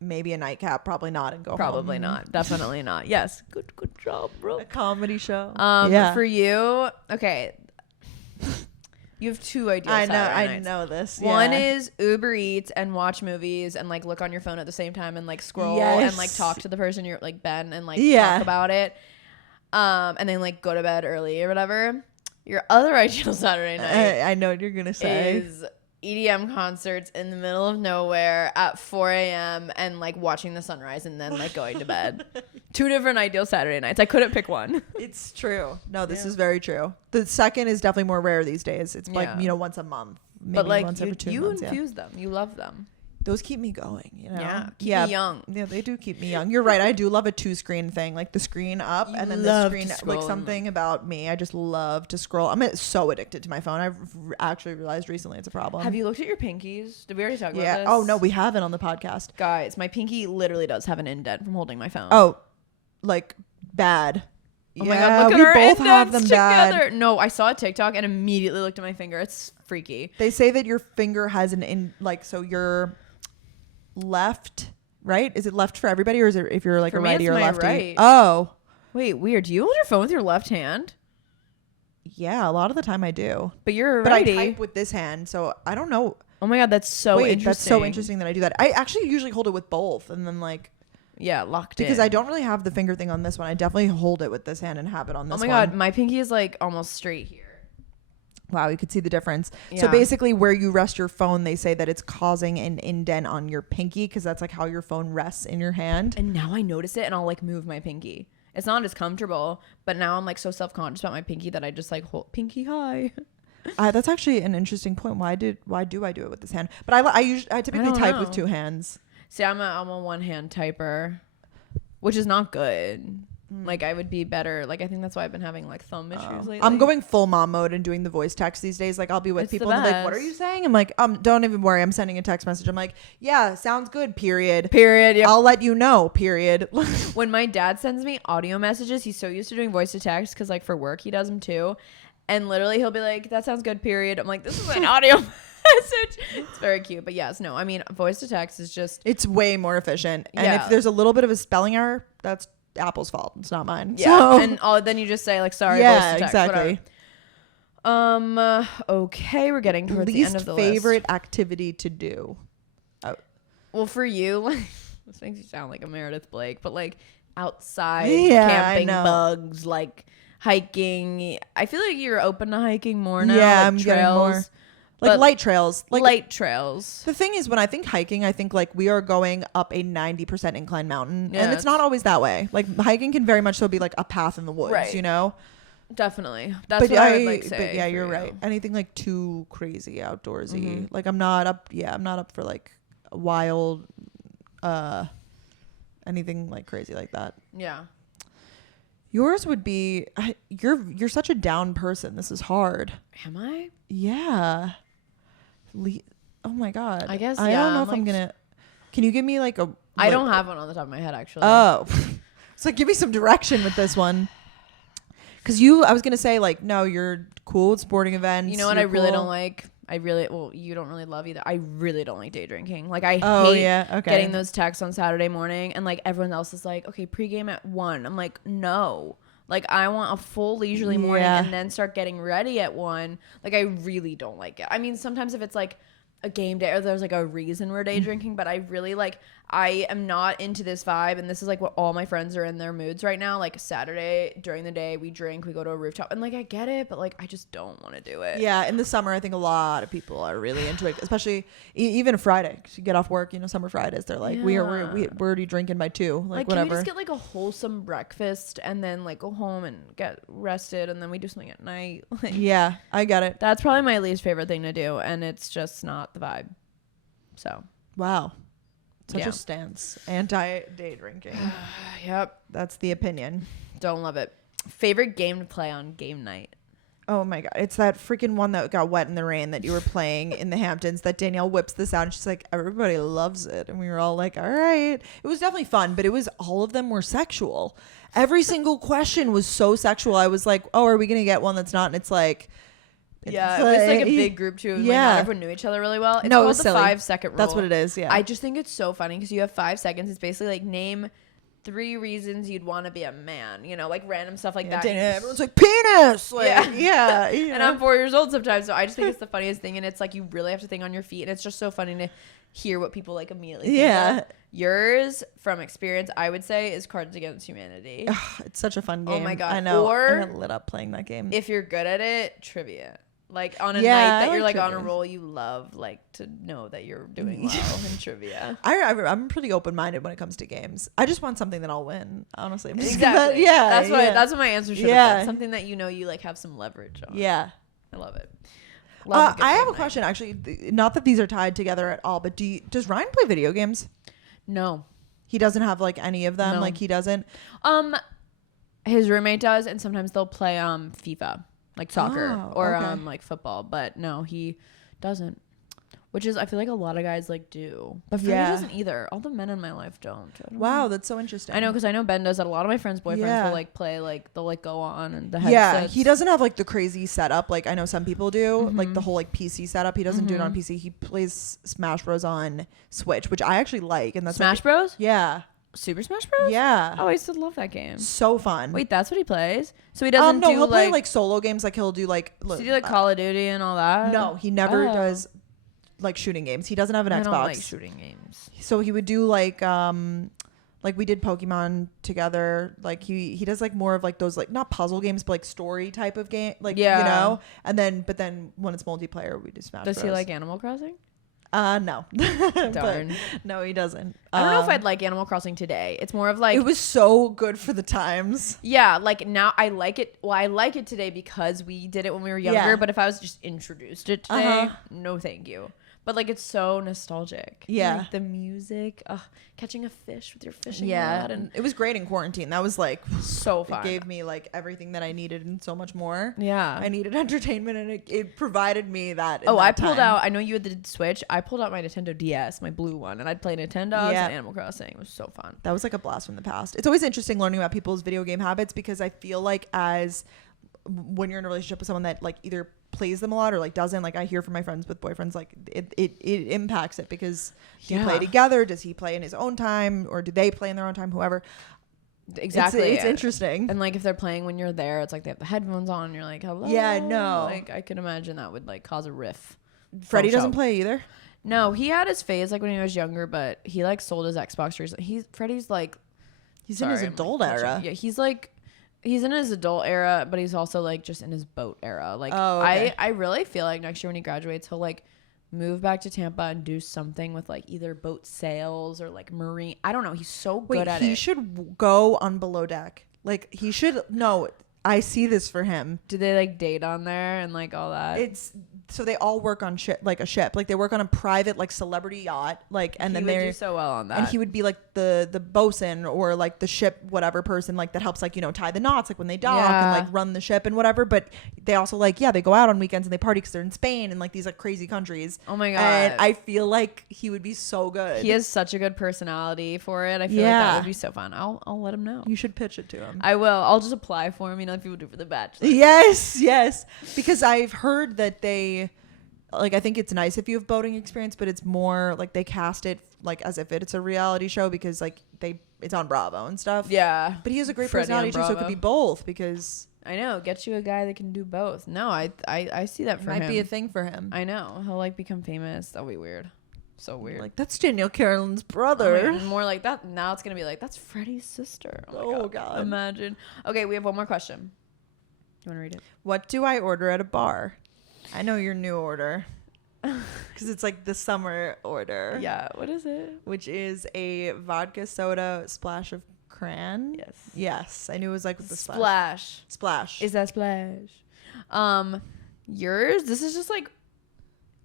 maybe a nightcap. Probably not, and go Probably home. not. Definitely not. Yes. Good job, bro. A comedy show. For you, okay. You have 2 ideal Saturday nights. I know this. One Yeah. is Uber Eats and watch movies and like look on your phone at the same time and like scroll Yes. and like talk to the person you're like Ben and like Yeah. talk about it. And then like go to bed early or whatever. Your other ideal Saturday night I know what you're gonna say. is EDM concerts in the middle of nowhere at 4 a.m. and like watching the sunrise and then like going to bed. 2 different ideal Saturday nights. I couldn't pick one. It's true. No, this is very true. The second is definitely more rare these days. It's like, once a month. Maybe But like once every 2 you months, infuse them. You love them. Those keep me going, you know? Yeah. Keep me young. Yeah, they do keep me young. You're right. I do love a 2-screen thing, like the screen up You and then love the to screen, scroll like something about me. I just love to scroll. I'm so addicted to my phone. I've actually realized recently it's a problem. Have you looked at your pinkies? Did we already talk about this? Oh, no, we haven't on the podcast. Guys, my pinky literally does have an indent from holding my phone. Oh, like bad. Oh my god, look at we our both have them indents bad. together. No, I saw a TikTok and immediately looked at my finger. It's freaky. They say that your finger has so your left, right? Is it left for everybody, or is it if you're like For a me, righty it's or my lefty? right. Oh, Wait, weird. Do you hold your phone with your left hand? yeah, a lot of the time I do. But you're a But righty. I type with this hand, so I don't know. Oh my god, that's so interesting. That's so interesting that I do that. I actually usually hold it with both, and then like Yeah, locked because in. I don't really have the finger thing on this one. I definitely hold it with this hand and have it on this Oh my one. god, my pinky is like almost straight here. Wow, you could see the difference. Yeah. So basically, where you rest your phone, they say that it's causing an indent on your pinky because that's like how your phone rests in your hand. And now I notice it and I'll like move my pinky. It's not as comfortable, but now I'm like so self-conscious about my pinky that I just like hold pinky high. That's actually an interesting point. Why do I do it with this hand? But I typically type with 2 hands. See, I'm a one-hand typer, which is not good. Like I would be better. Like I think that's why I've been having like thumb issues lately. I'm going full mom mode and doing the voice text these days. Like I'll be with It's people the and they're like, "What are best. you saying?" I'm like, don't even worry. I'm sending a text message. I'm like, "Yeah, sounds good. Period. Period. Yep. I'll let you know. Period." When my dad sends me audio messages, he's so used to doing voice to text because like for work he does them too, and literally he'll be like, "That sounds good." Period. I'm like, "This is an audio message." It's very cute, but yes, no. I mean, voice to text is just It's way more efficient. And Yeah. if there's a little bit of a spelling error, that's Apple's fault. It's not mine. yeah, So, and then you just say like, "Sorry." yeah, voice to text, exactly. whatever. Okay, we're getting towards the end of the favorite list. activity to do. Well, for you, like this makes you sound like a Meredith Blake, but like outside Yeah, I camping, know. bugs, like hiking. I feel like you're open to hiking more now. Yeah, like I'm getting trails, more. Like but light trails. Like light trails. the thing is, when I think hiking, I think like we are going up a 90% incline mountain, Yeah, and it's not always that way. Like hiking can very much so be like a path in the woods, Right. you know. Definitely. That's what I would like say. But yeah, for you're you. right. Anything like too crazy outdoorsy, Mm-hmm. like I'm not up. Yeah, I'm not up for like wild, anything like crazy like that. Yeah. Yours would be you're such a down person. This is hard. Am I? Yeah. Oh my god. I guess. I don't know if I'm gonna. Can you give me like a? I don't have one on the top of my head actually. Oh, it's like give me some direction with this one. Because I was gonna say like no, you're cool with sporting events. You know what? I really don't like. You don't really love either. I really don't like day drinking. Like I hate getting those texts on Saturday morning and like everyone else is like, okay, pregame at 1. I'm like, no. Like I want a full leisurely morning and then start getting ready at 1. Like I really don't like it. I mean, sometimes if it's like a game day or there's like a reason we're day drinking, but I really like, I am not into this vibe, and this is like what all my friends are in their moods right now. Like Saturday during the day we drink, we go to a rooftop, and like I get it, but like I just don't want to do it. Yeah, in the summer I think a lot of people are really into it, especially even Friday, 'cause you get off work, summer Fridays, they're like we're already drinking by 2, like whatever. Can we just get like a wholesome breakfast and then like go home and get rested and then we do something at night? Like, yeah, I get it. That's probably my least favorite thing to do, and it's just not the vibe. So wow. Such a stance. Anti-day drinking. Yep. That's the opinion. Don't love it. Favorite game to play on game night? Oh my God. It's that freaking one that got wet in the rain that you were playing in the Hamptons that Danielle whips this out and she's like, everybody loves it. And we were all like, all right. It was definitely fun, but all of them were sexual. Every single question was so sexual. I was like, oh, are we going to get one that's not? And it's like, it was like a big group too. Like not everyone knew each other really well. It's called the silly. 5-second rule. That's what it is. Yeah. I just think it's so funny because you have 5 seconds. It's basically like name 3 reasons you'd want to be a man. Like random stuff like that. Everyone's like penis. Like, yeah. And I'm 4 years old sometimes, so I just think it's the funniest thing. And it's like you really have to think on your feet, and it's just so funny to hear what people like immediately think of. Yours, from experience, I would say, is Cards Against Humanity. It's such a fun game. Oh my God. I know. Or I got lit up playing that game. If you're good at it, trivia. Like on a night that you're like on a roll, you love like to know that you're doing well in trivia. I'm pretty open-minded when it comes to games. I just want something that I'll win. Honestly, exactly. That's what my answer should have been. Something that you like have some leverage on. Yeah, I love it. I have a question actually. Not that these are tied together at all, but does Ryan play video games? No, he doesn't have like any of them. No. Like he doesn't. His roommate does, and sometimes they'll play FIFA. Like soccer or like football, but no, he doesn't. Which is, I feel like a lot of guys like do, but Freddie doesn't either. All the men in my life don't. Wow, that's so interesting. I know, because I know Ben does that. A lot of my friends' boyfriends will like play, like they'll like go on and the headsets. Yeah, he doesn't have like the crazy setup. Like I know some people do, like the whole like PC setup. He doesn't do it on PC. He plays Smash Bros on Switch, which I actually like. And that's Smash Bros. Yeah. Super Smash Bros? Yeah. Oh, I used to love that game. So fun. Wait, that's what he plays? So he doesn't he'll play like solo games. Like he'll do like... Does he do like Call of Duty and all that? No, he never does like shooting games. He doesn't have an Xbox. I don't like shooting games. So he would do like we did Pokemon together. Like he does like more of like those like not puzzle games, but like story type of game. Like, and then when it's multiplayer, we do Smash Bros. Does he like Animal Crossing? No. Darn. No, he doesn't. I don't know if I'd like Animal Crossing today. It's more of like... It was so good for the times. Yeah, like now I like it. Well, I like it today because we did it when we were younger, but if I was just introduced to it today, no thank you. But like it's so nostalgic. Yeah. Like, the music, catching a fish with your fishing rod. And it was great in quarantine. That was like so fun. It gave me like everything that I needed and so much more. Yeah. I needed entertainment, and it provided me that. I pulled out, I know you had the Switch. I pulled out my Nintendo DS, my blue one, and I'd play Nintendo and Animal Crossing. It was so fun. That was like a blast from the past. It's always interesting learning about people's video game habits, because I feel like when you're in a relationship with someone that like either plays them a lot or like doesn't, like I hear from my friends with boyfriends, like it impacts it, because do you play together? Does he play in his own time, or do they play in their own time? Whoever. Exactly. It's interesting. And like if they're playing when you're there, it's like they have the headphones on and you're like, hello. Yeah, no. Like I could imagine that would like cause a riff. Freddie doesn't play either. No, he had his phase like when he was younger, but he like sold his Xbox recently. Freddie's like in his adult era. Yeah, he's in his adult era, but he's also like just in his boat era. Like I really feel like next year when he graduates, he'll like move back to Tampa and do something with like either boat sales or like marine. I don't know. He's so good at it. He should go on Below Deck. Like he should. No, I see this for him. Do they like date on there and like all that? so they all work on like a ship. Like they work on a private like celebrity yacht. Like and then they do so well on that. And he would be like the bosun or like the ship whatever person like that helps like tie the knots like when they dock and like run the ship and whatever. But they also like they go out on weekends and they party because they're in Spain and like these like crazy countries. Oh my god! And I feel like he would be so good. He has such a good personality for it. I feel like that would be so fun. I'll let him know. You should pitch it to him. I will. I'll just apply for him. Like people do for the Bachelor. Yes, because I've heard that they. Like, I think it's nice if you have boating experience, but it's more like they cast it like as if it's a reality show because like it's on Bravo and stuff. Yeah. But he has a great personality too, so it could be both because I know. Get you a guy that can do both. No, I see that for him. Might be a thing for him. I know. He'll like become famous. That'll be weird. So weird. Like that's Danielle Carolyn's brother. More like that. Now it's gonna be like that's Freddie's sister. Oh god. Imagine. Okay, we have one more question. You want to read it? What do I order at a bar? I know your new order because it's like the summer order. Yeah. What is it? Which is a vodka soda splash of cran. Yes. I knew it was like with the splash. Is that splash? Yours. This is just like.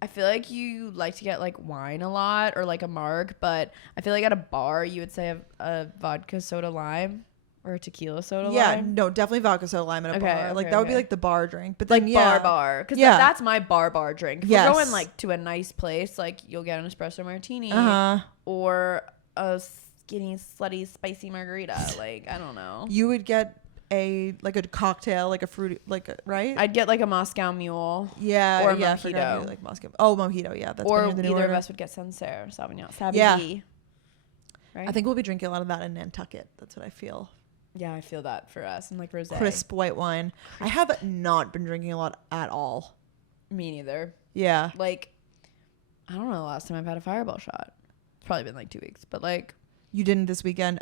I feel like you like to get like wine a lot or like a marg, but I feel like at a bar you would say a vodka soda lime. Or a tequila soda lime? Yeah, no, definitely vodka soda lime at a bar. Like, that would be, like, the bar drink. But then, like, bar. Because that's my bar drink. If we're going, like, to a nice place, like, you'll get an espresso martini. Or a skinny, slutty, spicy margarita. Like, I don't know. You would get a cocktail, like a fruity, right? I'd get, like, a Moscow Mule. Yeah. Or a mojito. Like Moscow. Oh, mojito, yeah. That's or either of us would get Sancerre, Sauvignon. Right? I think we'll be drinking a lot of that in Nantucket. That's what I feel. Yeah, I feel that for us. And like rosé. Crisp white wine. I have not been drinking a lot at all. Me neither. Yeah. Like, I don't know the last time I've had a Fireball shot. It's probably been like 2 weeks. But like. You didn't this weekend.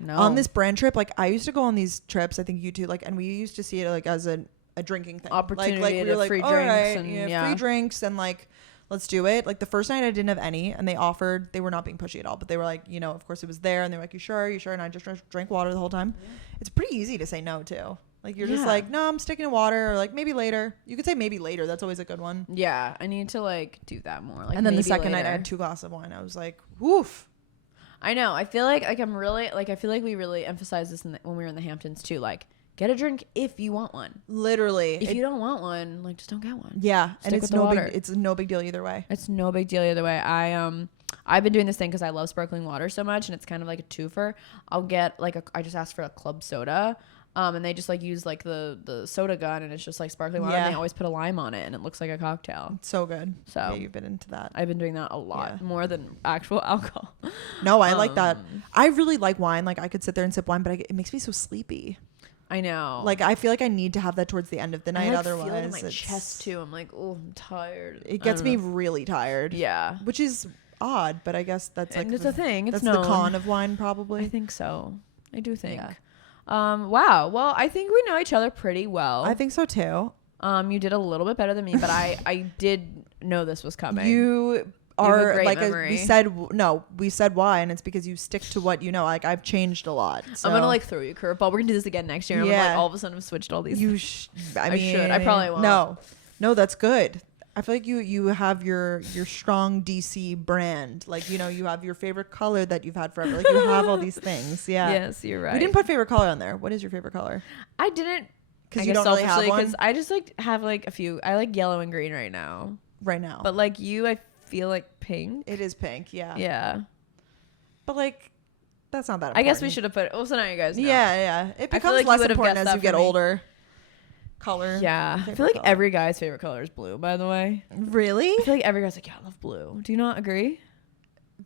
No. On this brand trip, like I used to go on these trips, I think you too, like, and we used to see it like as a drinking thing. Opportunity like we were like, free all drinks. Right, and free drinks and like, let's do it. Like the first night I didn't have any and they were not being pushy at all, but they were like, of course it was there and they were like, you sure? And I just drank water the whole time. Yeah. It's pretty easy to say no too. Like you're just like, no, I'm sticking to water or like maybe later. You could say maybe later. That's always a good one. Yeah. I need to like do that more. Like, and then the second night I had 2 glasses of wine. I was like, woof. I know. I feel like I'm really like, I feel like we really emphasized this when we were in the Hamptons too. Like, get a drink if you want one. Literally. If you don't want one, like just don't get one. Yeah. And it's no big deal either way. It's no big deal either way. I've been doing this thing because I love sparkling water so much and it's kind of like a twofer. I'll get like I just asked for a club soda. And they just like use like the soda gun and it's just like sparkling water and they always put a lime on it and it looks like a cocktail. It's so good. So yeah, you've been into that. I've been doing that a lot more than actual alcohol. No, I like that. I really like wine. Like I could sit there and sip wine, but it makes me so sleepy. I know. Like I feel like I need to have that towards the end of the night. Otherwise, feel it in my chest too. I'm like, oh, I'm tired. It gets me really tired. Yeah, which is odd, but I guess that's like it's a thing. It's the con of wine, probably. I think so. I do think. Yeah. Wow. Well, I think we know each other pretty well. I think so too. You did a little bit better than me, but I did know this was coming. You are like we said why, and it's because you stick to what you know. Like I've changed a lot. So. I'm gonna like throw you a curveball. We're gonna do this again next year. And I'm like all of a sudden I've switched all these. I should. I probably won't. No, that's good. I feel like you have your strong DC brand. Like, you have your favorite color that you've had forever. Like you have all these things. Yeah. Yes, you're right. We didn't put favorite color on there. What is your favorite color? I didn't. Because you don't really have one? Because I just like have like a few. I like yellow and green right now. But like you, I feel like pink. It is pink. Yeah. Yeah. But like, that's not that important. I guess we should have put it. Well, so now you guys know. Yeah. It becomes like less important as you get older. Color. Yeah. I feel like every guy's favorite color is blue, by the way. Really? I feel like every guy's like, yeah, I love blue. Do you not agree?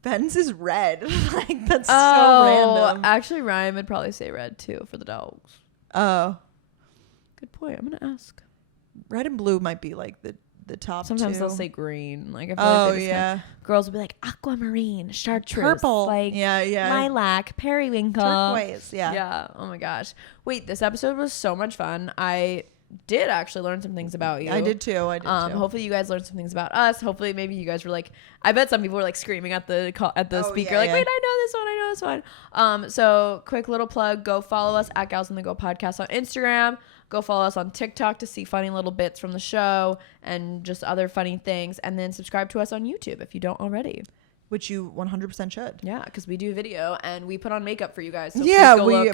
Ben's is red. Like, that's so random. Actually, Ryan would probably say red, too, for the dogs. Oh. Good point. I'm going to ask. Red and blue might be, like, the top Sometimes they'll say green. Like, I feel like girls will be like, aquamarine, chartreuse. Purple. Like, lilac, periwinkle. Turquoise, yeah. Yeah. Oh, my gosh. Wait, this episode was so much fun. I did actually learn some things about you. I did too. Hopefully you guys learned some things about us. Hopefully maybe you guys were like, I bet some people were like screaming at the speaker, like, wait, I know this one. So quick little plug, go follow us at Gals on the Go podcast on Instagram. Go follow us on TikTok to see funny little bits from the show and just other funny things. And then subscribe to us on YouTube if you don't already. Which you 100% should. Yeah, because we do video and we put on makeup for you guys. So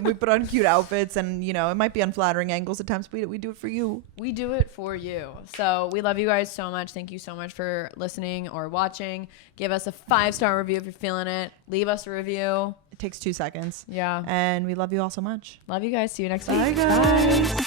we put on cute outfits and, you know, it might be unflattering angles at times, but we do it for you. We do it for you. So we love you guys so much. Thank you so much for listening or watching. Give us a 5-star review if you're feeling it. Leave us a review. It takes 2 seconds. Yeah. And we love you all so much. Love you guys. See you next week. Bye, guys.